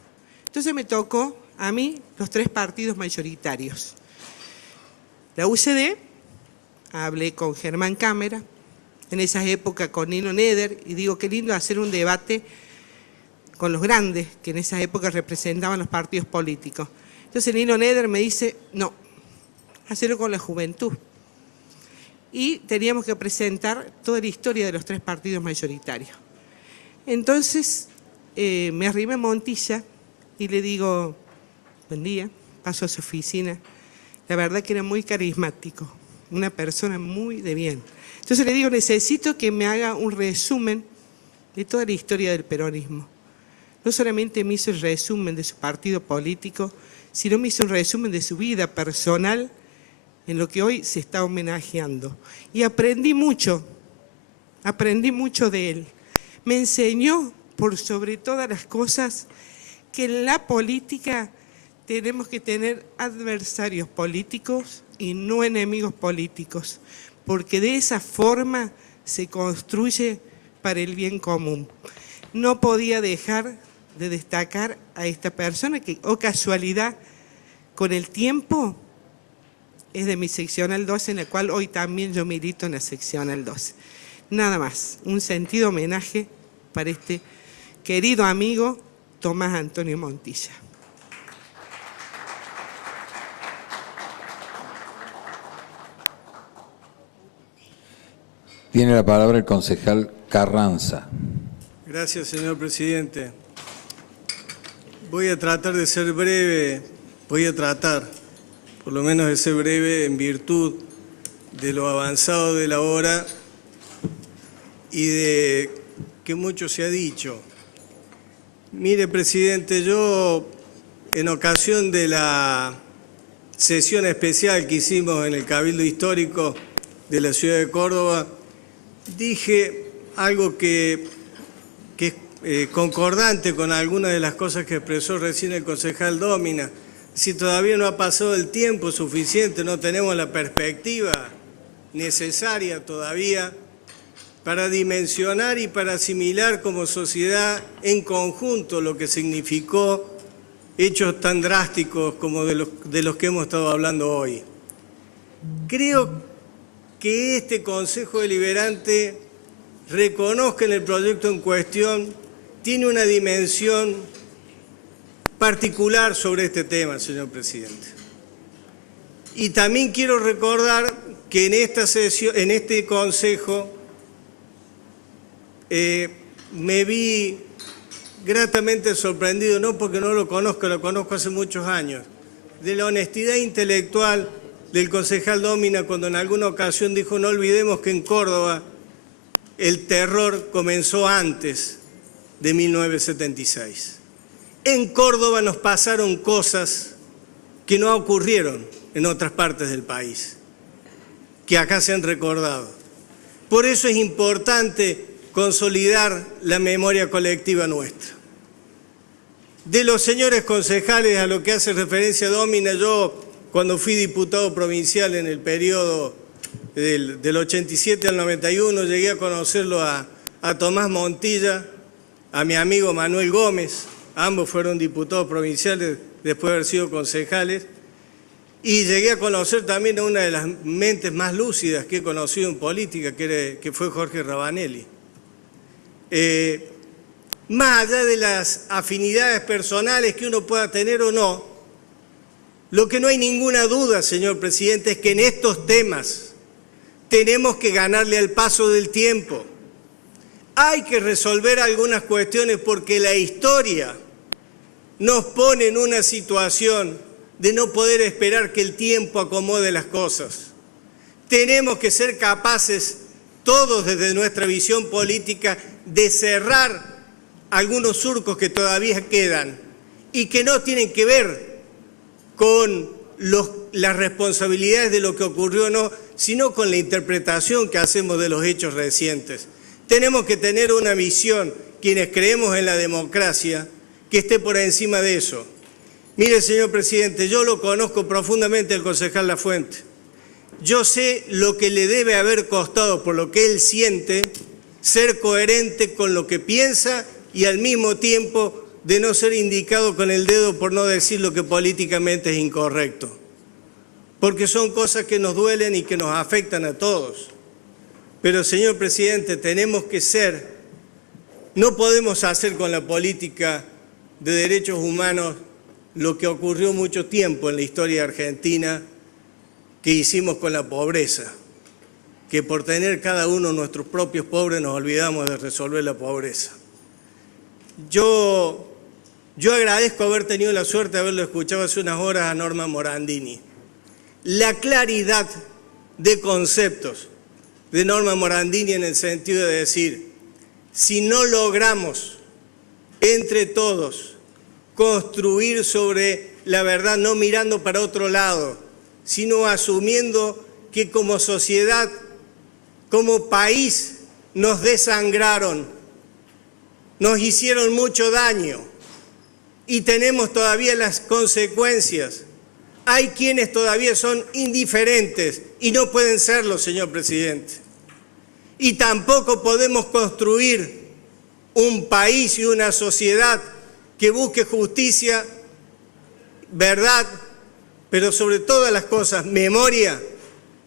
Entonces me tocó a mí los tres partidos mayoritarios. La UCD, hablé con Germán Cámara, en esa época con Nino Neder, y digo, qué lindo hacer un debate con los grandes, que en esa época representaban los partidos políticos. Entonces Nino Neder me dice, no, hacerlo con la juventud. Y teníamos que presentar toda la historia de los tres partidos mayoritarios. Entonces me arrimé a Montilla y le digo, buen día, paso a su oficina. La verdad que era muy carismático, una persona muy de bien. Entonces le digo, necesito que me haga un resumen de toda la historia del peronismo. No solamente me hizo el resumen de su partido político, sino me hizo un resumen de su vida personal en lo que hoy se está homenajeando. Y aprendí mucho de él. Me enseñó, por sobre todas las cosas, que en la política tenemos que tener adversarios políticos y no enemigos políticos, porque de esa forma se construye para el bien común. No podía dejar de destacar a esta persona que, oh casualidad, con el tiempo es de mi seccional 12, en la cual hoy también yo milito en la seccional 12. Nada más, un sentido homenaje para este querido amigo Tomás Antonio Montilla. Tiene la palabra el concejal Carranza. Gracias, señor presidente. Voy a tratar de ser breve, por lo menos de ser breve en virtud de lo avanzado de la hora y de que mucho se ha dicho. Mire, presidente, yo en ocasión de la sesión especial que hicimos en el Cabildo Histórico de la ciudad de Córdoba, dije algo que es concordante con algunas de las cosas que expresó recién el concejal Dómina. Si todavía no ha pasado el tiempo suficiente, no tenemos la perspectiva necesaria todavía para dimensionar y para asimilar como sociedad en conjunto lo que significó hechos tan drásticos como de los que hemos estado hablando hoy. Creo que este Consejo Deliberante reconozca en el proyecto en cuestión, tiene una dimensión particular sobre este tema, señor presidente. Y también quiero recordar que en esta sesión, en este Consejo, me vi gratamente sorprendido, no porque no lo conozco hace muchos años, de la honestidad intelectual del concejal Dómina cuando en alguna ocasión dijo: no olvidemos que en Córdoba el terror comenzó antes de 1976. En Córdoba nos pasaron cosas que no ocurrieron en otras partes del país, que acá se han recordado. Por eso es importante consolidar la memoria colectiva nuestra. De los señores concejales a lo que hace referencia Dómina, yo cuando fui diputado provincial en el periodo del 87 al 91, llegué a conocerlo a Tomás Montilla, a mi amigo Manuel Gómez, ambos fueron diputados provinciales después de haber sido concejales, y llegué a conocer también a una de las mentes más lúcidas que he conocido en política, que fue Jorge Rabanelli. Más allá de las afinidades personales que uno pueda tener o no, lo que no hay ninguna duda, señor presidente, es que en estos temas tenemos que ganarle al paso del tiempo. Hay que resolver algunas cuestiones porque la historia nos pone en una situación de no poder esperar que el tiempo acomode las cosas. Tenemos que ser capaces, todos desde nuestra visión política, de cerrar algunos surcos que todavía quedan y que no tienen que ver con las responsabilidades de lo que ocurrió o no, sino con la interpretación que hacemos de los hechos recientes. Tenemos que tener una visión, quienes creemos en la democracia, que esté por encima de eso. Mire, señor presidente, yo lo conozco profundamente al concejal Lafuente. Yo sé lo que le debe haber costado, por lo que él siente, ser coherente con lo que piensa y al mismo tiempo de no ser indicado con el dedo por no decir lo que políticamente es incorrecto. Porque son cosas que nos duelen y que nos afectan a todos. Pero, señor presidente, tenemos que ser, no podemos hacer con la política de derechos humanos lo que ocurrió mucho tiempo en la historia argentina, que hicimos con la pobreza, que por tener cada uno nuestros propios pobres nos olvidamos de resolver la pobreza. Yo agradezco haber tenido la suerte de haberlo escuchado hace unas horas a Norma Morandini. La claridad de conceptos de Norma Morandini en el sentido de decir, si no logramos entre todos construir sobre la verdad, no mirando para otro lado, sino asumiendo que como sociedad, como país, nos desangraron, nos hicieron mucho daño y tenemos todavía las consecuencias. Hay quienes todavía son indiferentes y no pueden serlo, señor presidente. Y tampoco podemos construir un país y una sociedad que busque justicia, verdad, pero sobre todas las cosas, memoria,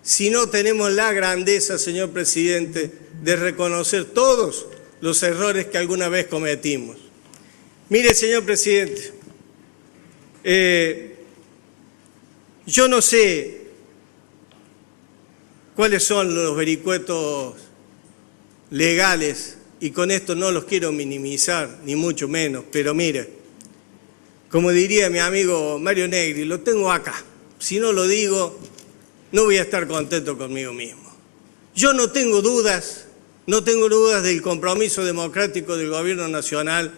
si no tenemos la grandeza, señor presidente, de reconocer todos los errores que alguna vez cometimos. Mire, señor presidente, yo no sé cuáles son los vericuetos legales, y con esto no los quiero minimizar, ni mucho menos, pero mire, como diría mi amigo Mario Negri, lo tengo acá, si no lo digo, no voy a estar contento conmigo mismo. Yo no tengo dudas del compromiso democrático del Gobierno Nacional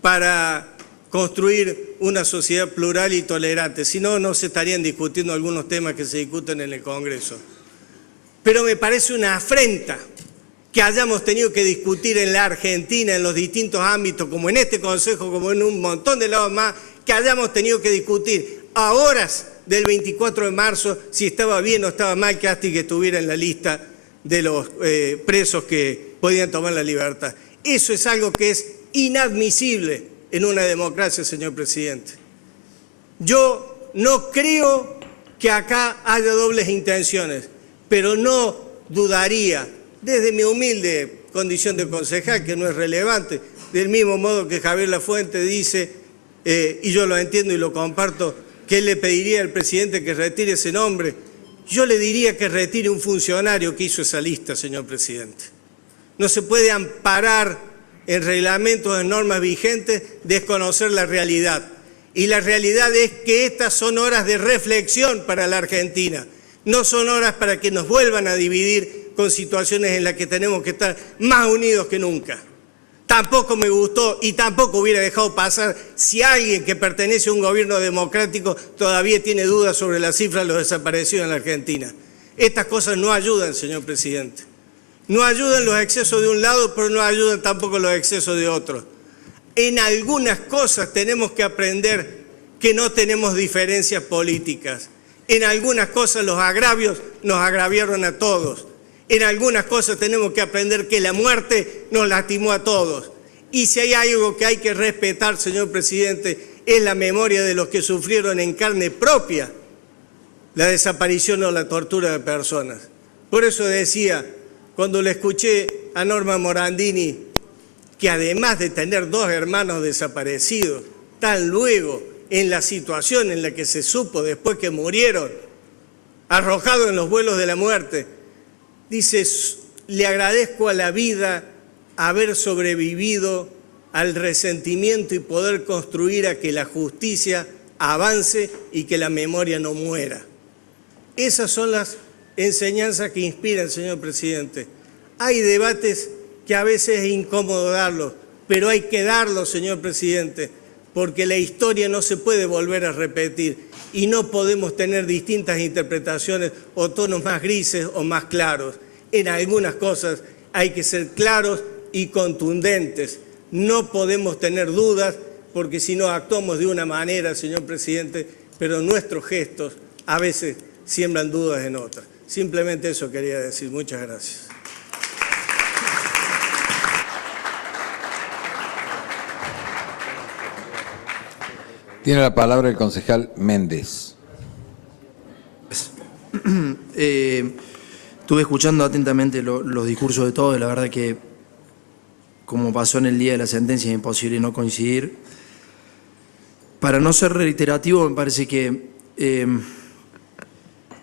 para construir una sociedad plural y tolerante. Si no, no se estarían discutiendo algunos temas que se discuten en el Congreso. Pero me parece una afrenta que hayamos tenido que discutir en la Argentina, en los distintos ámbitos, como en este Consejo, como en un montón de lados más, que hayamos tenido que discutir a horas del 24 de marzo si estaba bien o estaba mal que Astigue estuviera en la lista de los presos que podían tomar la libertad. Eso es algo que es inadmisible en una democracia, señor presidente. Yo no creo que acá haya dobles intenciones, pero no dudaría, desde mi humilde condición de concejal, que no es relevante, del mismo modo que Javier Lafuente dice, y yo lo entiendo y lo comparto, que él le pediría al presidente que retire ese nombre. Yo le diría que retire un funcionario que hizo esa lista, señor presidente. No se puede amparar en reglamentos, en normas vigentes, desconocer la realidad. Y la realidad es que estas son horas de reflexión para la Argentina. No son horas para que nos vuelvan a dividir con situaciones en las que tenemos que estar más unidos que nunca. Tampoco me gustó y tampoco hubiera dejado pasar si alguien que pertenece a un gobierno democrático todavía tiene dudas sobre la cifra de los desaparecidos en la Argentina. Estas cosas no ayudan, señor presidente. No ayudan los excesos de un lado, pero no ayudan tampoco los excesos de otro. En algunas cosas tenemos que aprender que no tenemos diferencias políticas. En algunas cosas los agravios nos agraviaron a todos. En algunas cosas tenemos que aprender que la muerte nos lastimó a todos. Y si hay algo que hay que respetar, señor presidente, es la memoria de los que sufrieron en carne propia la desaparición o la tortura de personas. Por eso decía, cuando le escuché a Norma Morandini, que además de tener 2 hermanos desaparecidos, tan luego en la situación en la que se supo después que murieron, arrojados en los vuelos de la muerte, dice, le agradezco a la vida haber sobrevivido al resentimiento y poder construir a que la justicia avance y que la memoria no muera. Esas son las enseñanzas que inspiran, señor presidente. Hay debates que a veces es incómodo darlos, pero hay que darlos, señor presidente, porque la historia no se puede volver a repetir y no podemos tener distintas interpretaciones o tonos más grises o más claros. En algunas cosas hay que ser claros y contundentes. No podemos tener dudas porque si no actuamos de una manera, señor presidente, pero nuestros gestos a veces siembran dudas en otras. Simplemente eso quería decir. Muchas gracias. Tiene la palabra el concejal Méndez. Estuve escuchando atentamente los discursos de todos y la verdad que, como pasó en el día de la sentencia, es imposible no coincidir. Para no ser reiterativo, me parece que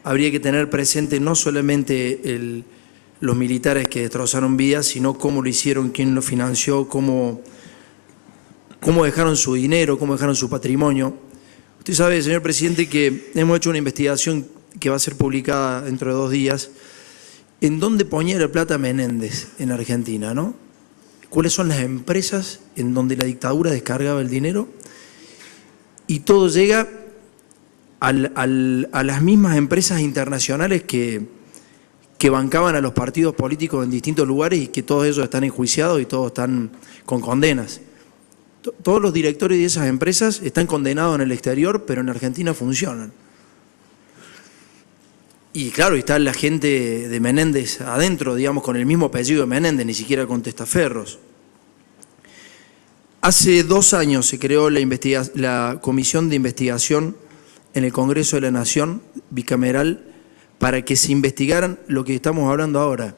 habría que tener presente no solamente los militares que destrozaron vidas, sino cómo lo hicieron, quién lo financió, cómo dejaron su dinero, cómo dejaron su patrimonio. Usted sabe, señor presidente, que hemos hecho una investigación que va a ser publicada dentro de 2 días, en dónde ponía la plata Menéndez en Argentina, ¿no? ¿Cuáles son las empresas en donde la dictadura descargaba el dinero? Y todo llega a las mismas empresas internacionales que bancaban a los partidos políticos en distintos lugares y que todos ellos están enjuiciados y todos están con condenas. Todos los directores de esas empresas están condenados en el exterior, pero en Argentina funcionan. Y claro, está la gente de Menéndez adentro, digamos, con el mismo apellido de Menéndez, ni siquiera con testaferros. Hace 2 años se creó la Comisión de Investigación en el Congreso de la Nación, bicameral, para que se investigaran lo que estamos hablando ahora.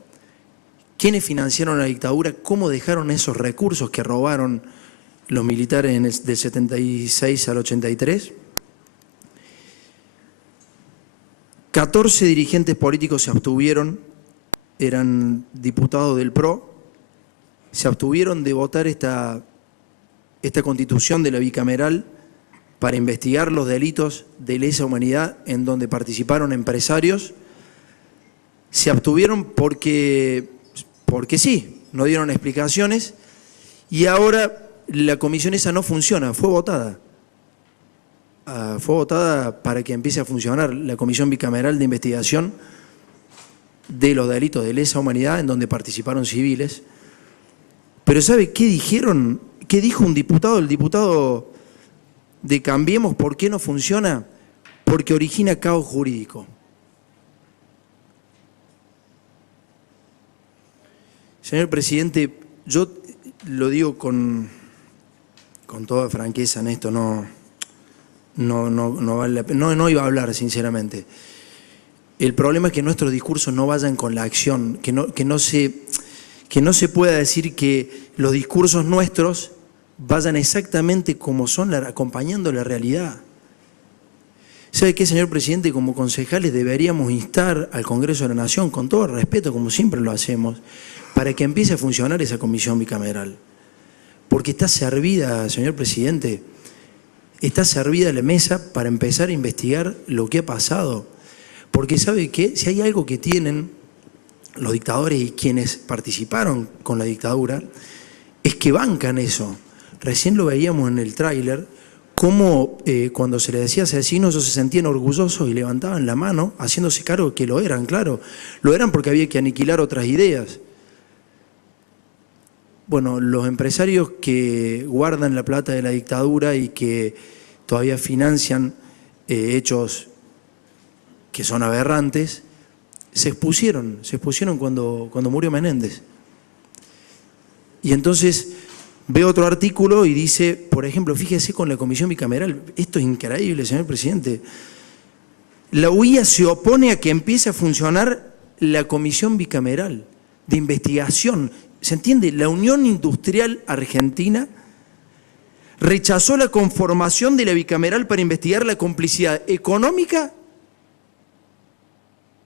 ¿Quiénes financiaron la dictadura? ¿Cómo dejaron esos recursos que robaron los militares del 76 al 83? 14 dirigentes políticos se abstuvieron, eran diputados del PRO, se abstuvieron de votar esta constitución de la bicameral para investigar los delitos de lesa humanidad en donde participaron empresarios, se abstuvieron porque sí, no dieron explicaciones y ahora la comisión esa no funciona, fue votada. Fue votada para que empiece a funcionar la comisión bicameral de investigación de los delitos de lesa humanidad en donde participaron civiles. Pero ¿sabe qué dijeron? ¿Qué dijo un diputado? El diputado de Cambiemos, ¿por qué no funciona? Porque origina caos jurídico. Señor presidente, yo lo digo con toda franqueza en esto, no vale la pena, no iba a hablar sinceramente. El problema es que nuestros discursos no vayan con la acción, que no se pueda decir que los discursos nuestros vayan exactamente como son, acompañando la realidad. ¿Sabe qué, señor presidente? Como concejales deberíamos instar al Congreso de la Nación, con todo el respeto, como siempre lo hacemos, para que empiece a funcionar esa comisión bicameral. Porque está servida, señor presidente, está servida la mesa para empezar a investigar lo que ha pasado. Porque ¿sabe qué? Si hay algo que tienen los dictadores y quienes participaron con la dictadura, es que bancan eso. Recién lo veíamos en el tráiler, cómo cuando se les decía asesinos ellos se sentían orgullosos y levantaban la mano, haciéndose cargo que lo eran, claro. Lo eran porque había que aniquilar otras ideas. Bueno, los empresarios que guardan la plata de la dictadura y que todavía financian hechos que son aberrantes, se expusieron cuando murió Menéndez. Y entonces ve otro artículo y dice, por ejemplo, fíjese con la comisión bicameral, esto es increíble, señor presidente. La UIA se opone a que empiece a funcionar la comisión bicameral de investigación. ¿Se entiende? La Unión Industrial Argentina rechazó la conformación de la bicameral para investigar la complicidad económica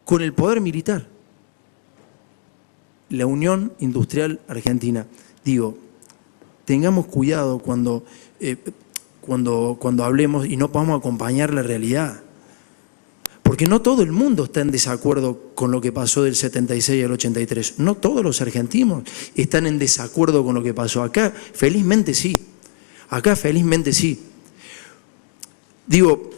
con el poder militar. La Unión Industrial Argentina. Digo, tengamos cuidado cuando hablemos y no podamos acompañar la realidad. Porque no todo el mundo está en desacuerdo con lo que pasó del 76 al 83. No todos los argentinos están en desacuerdo con lo que pasó. Acá, felizmente sí. Acá, felizmente sí. Digo,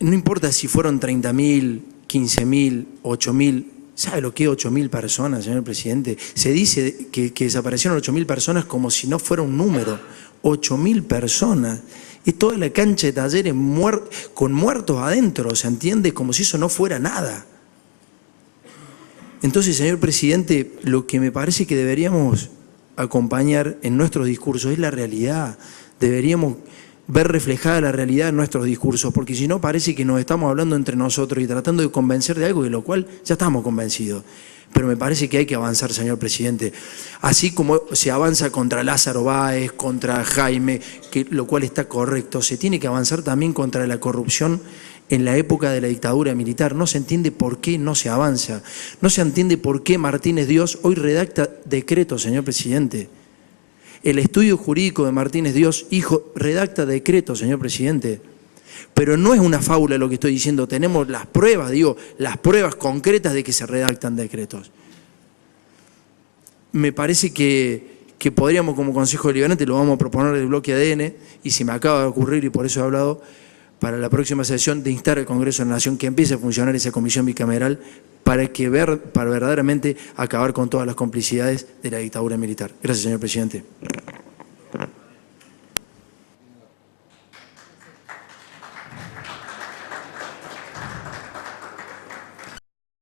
no importa si fueron 30.000, 15.000, 8.000. ¿Sabe lo que es 8.000 personas, señor presidente? Se dice que desaparecieron 8.000 personas como si no fuera un número. 8.000 personas. Es toda la cancha de Talleres con muertos adentro, ¿se entiende? Como si eso no fuera nada. Entonces, señor presidente, lo que me parece que deberíamos acompañar en nuestros discursos es la realidad. Deberíamos ver reflejada la realidad en nuestros discursos, porque si no parece que nos estamos hablando entre nosotros y tratando de convencer de algo de lo cual ya estamos convencidos. Pero me parece que hay que avanzar, señor presidente. Así como se avanza contra Lázaro Báez, contra Jaime, lo cual está correcto, se tiene que avanzar también contra la corrupción en la época de la dictadura militar. No se entiende por qué no se avanza. No se entiende por qué Martínez Dios hoy redacta decretos, señor presidente. El estudio jurídico de Martínez Dios, hijo, redacta decretos, señor presidente. Pero no es una fábula lo que estoy diciendo, tenemos las pruebas, las pruebas concretas de que se redactan decretos. Me parece que podríamos como Consejo Deliberante, lo vamos a proponer del bloque ADN, y si me acaba de ocurrir, y por eso he hablado, para la próxima sesión de instar al Congreso de la Nación que empiece a funcionar esa comisión bicameral para verdaderamente acabar con todas las complicidades de la dictadura militar. Gracias, señor presidente.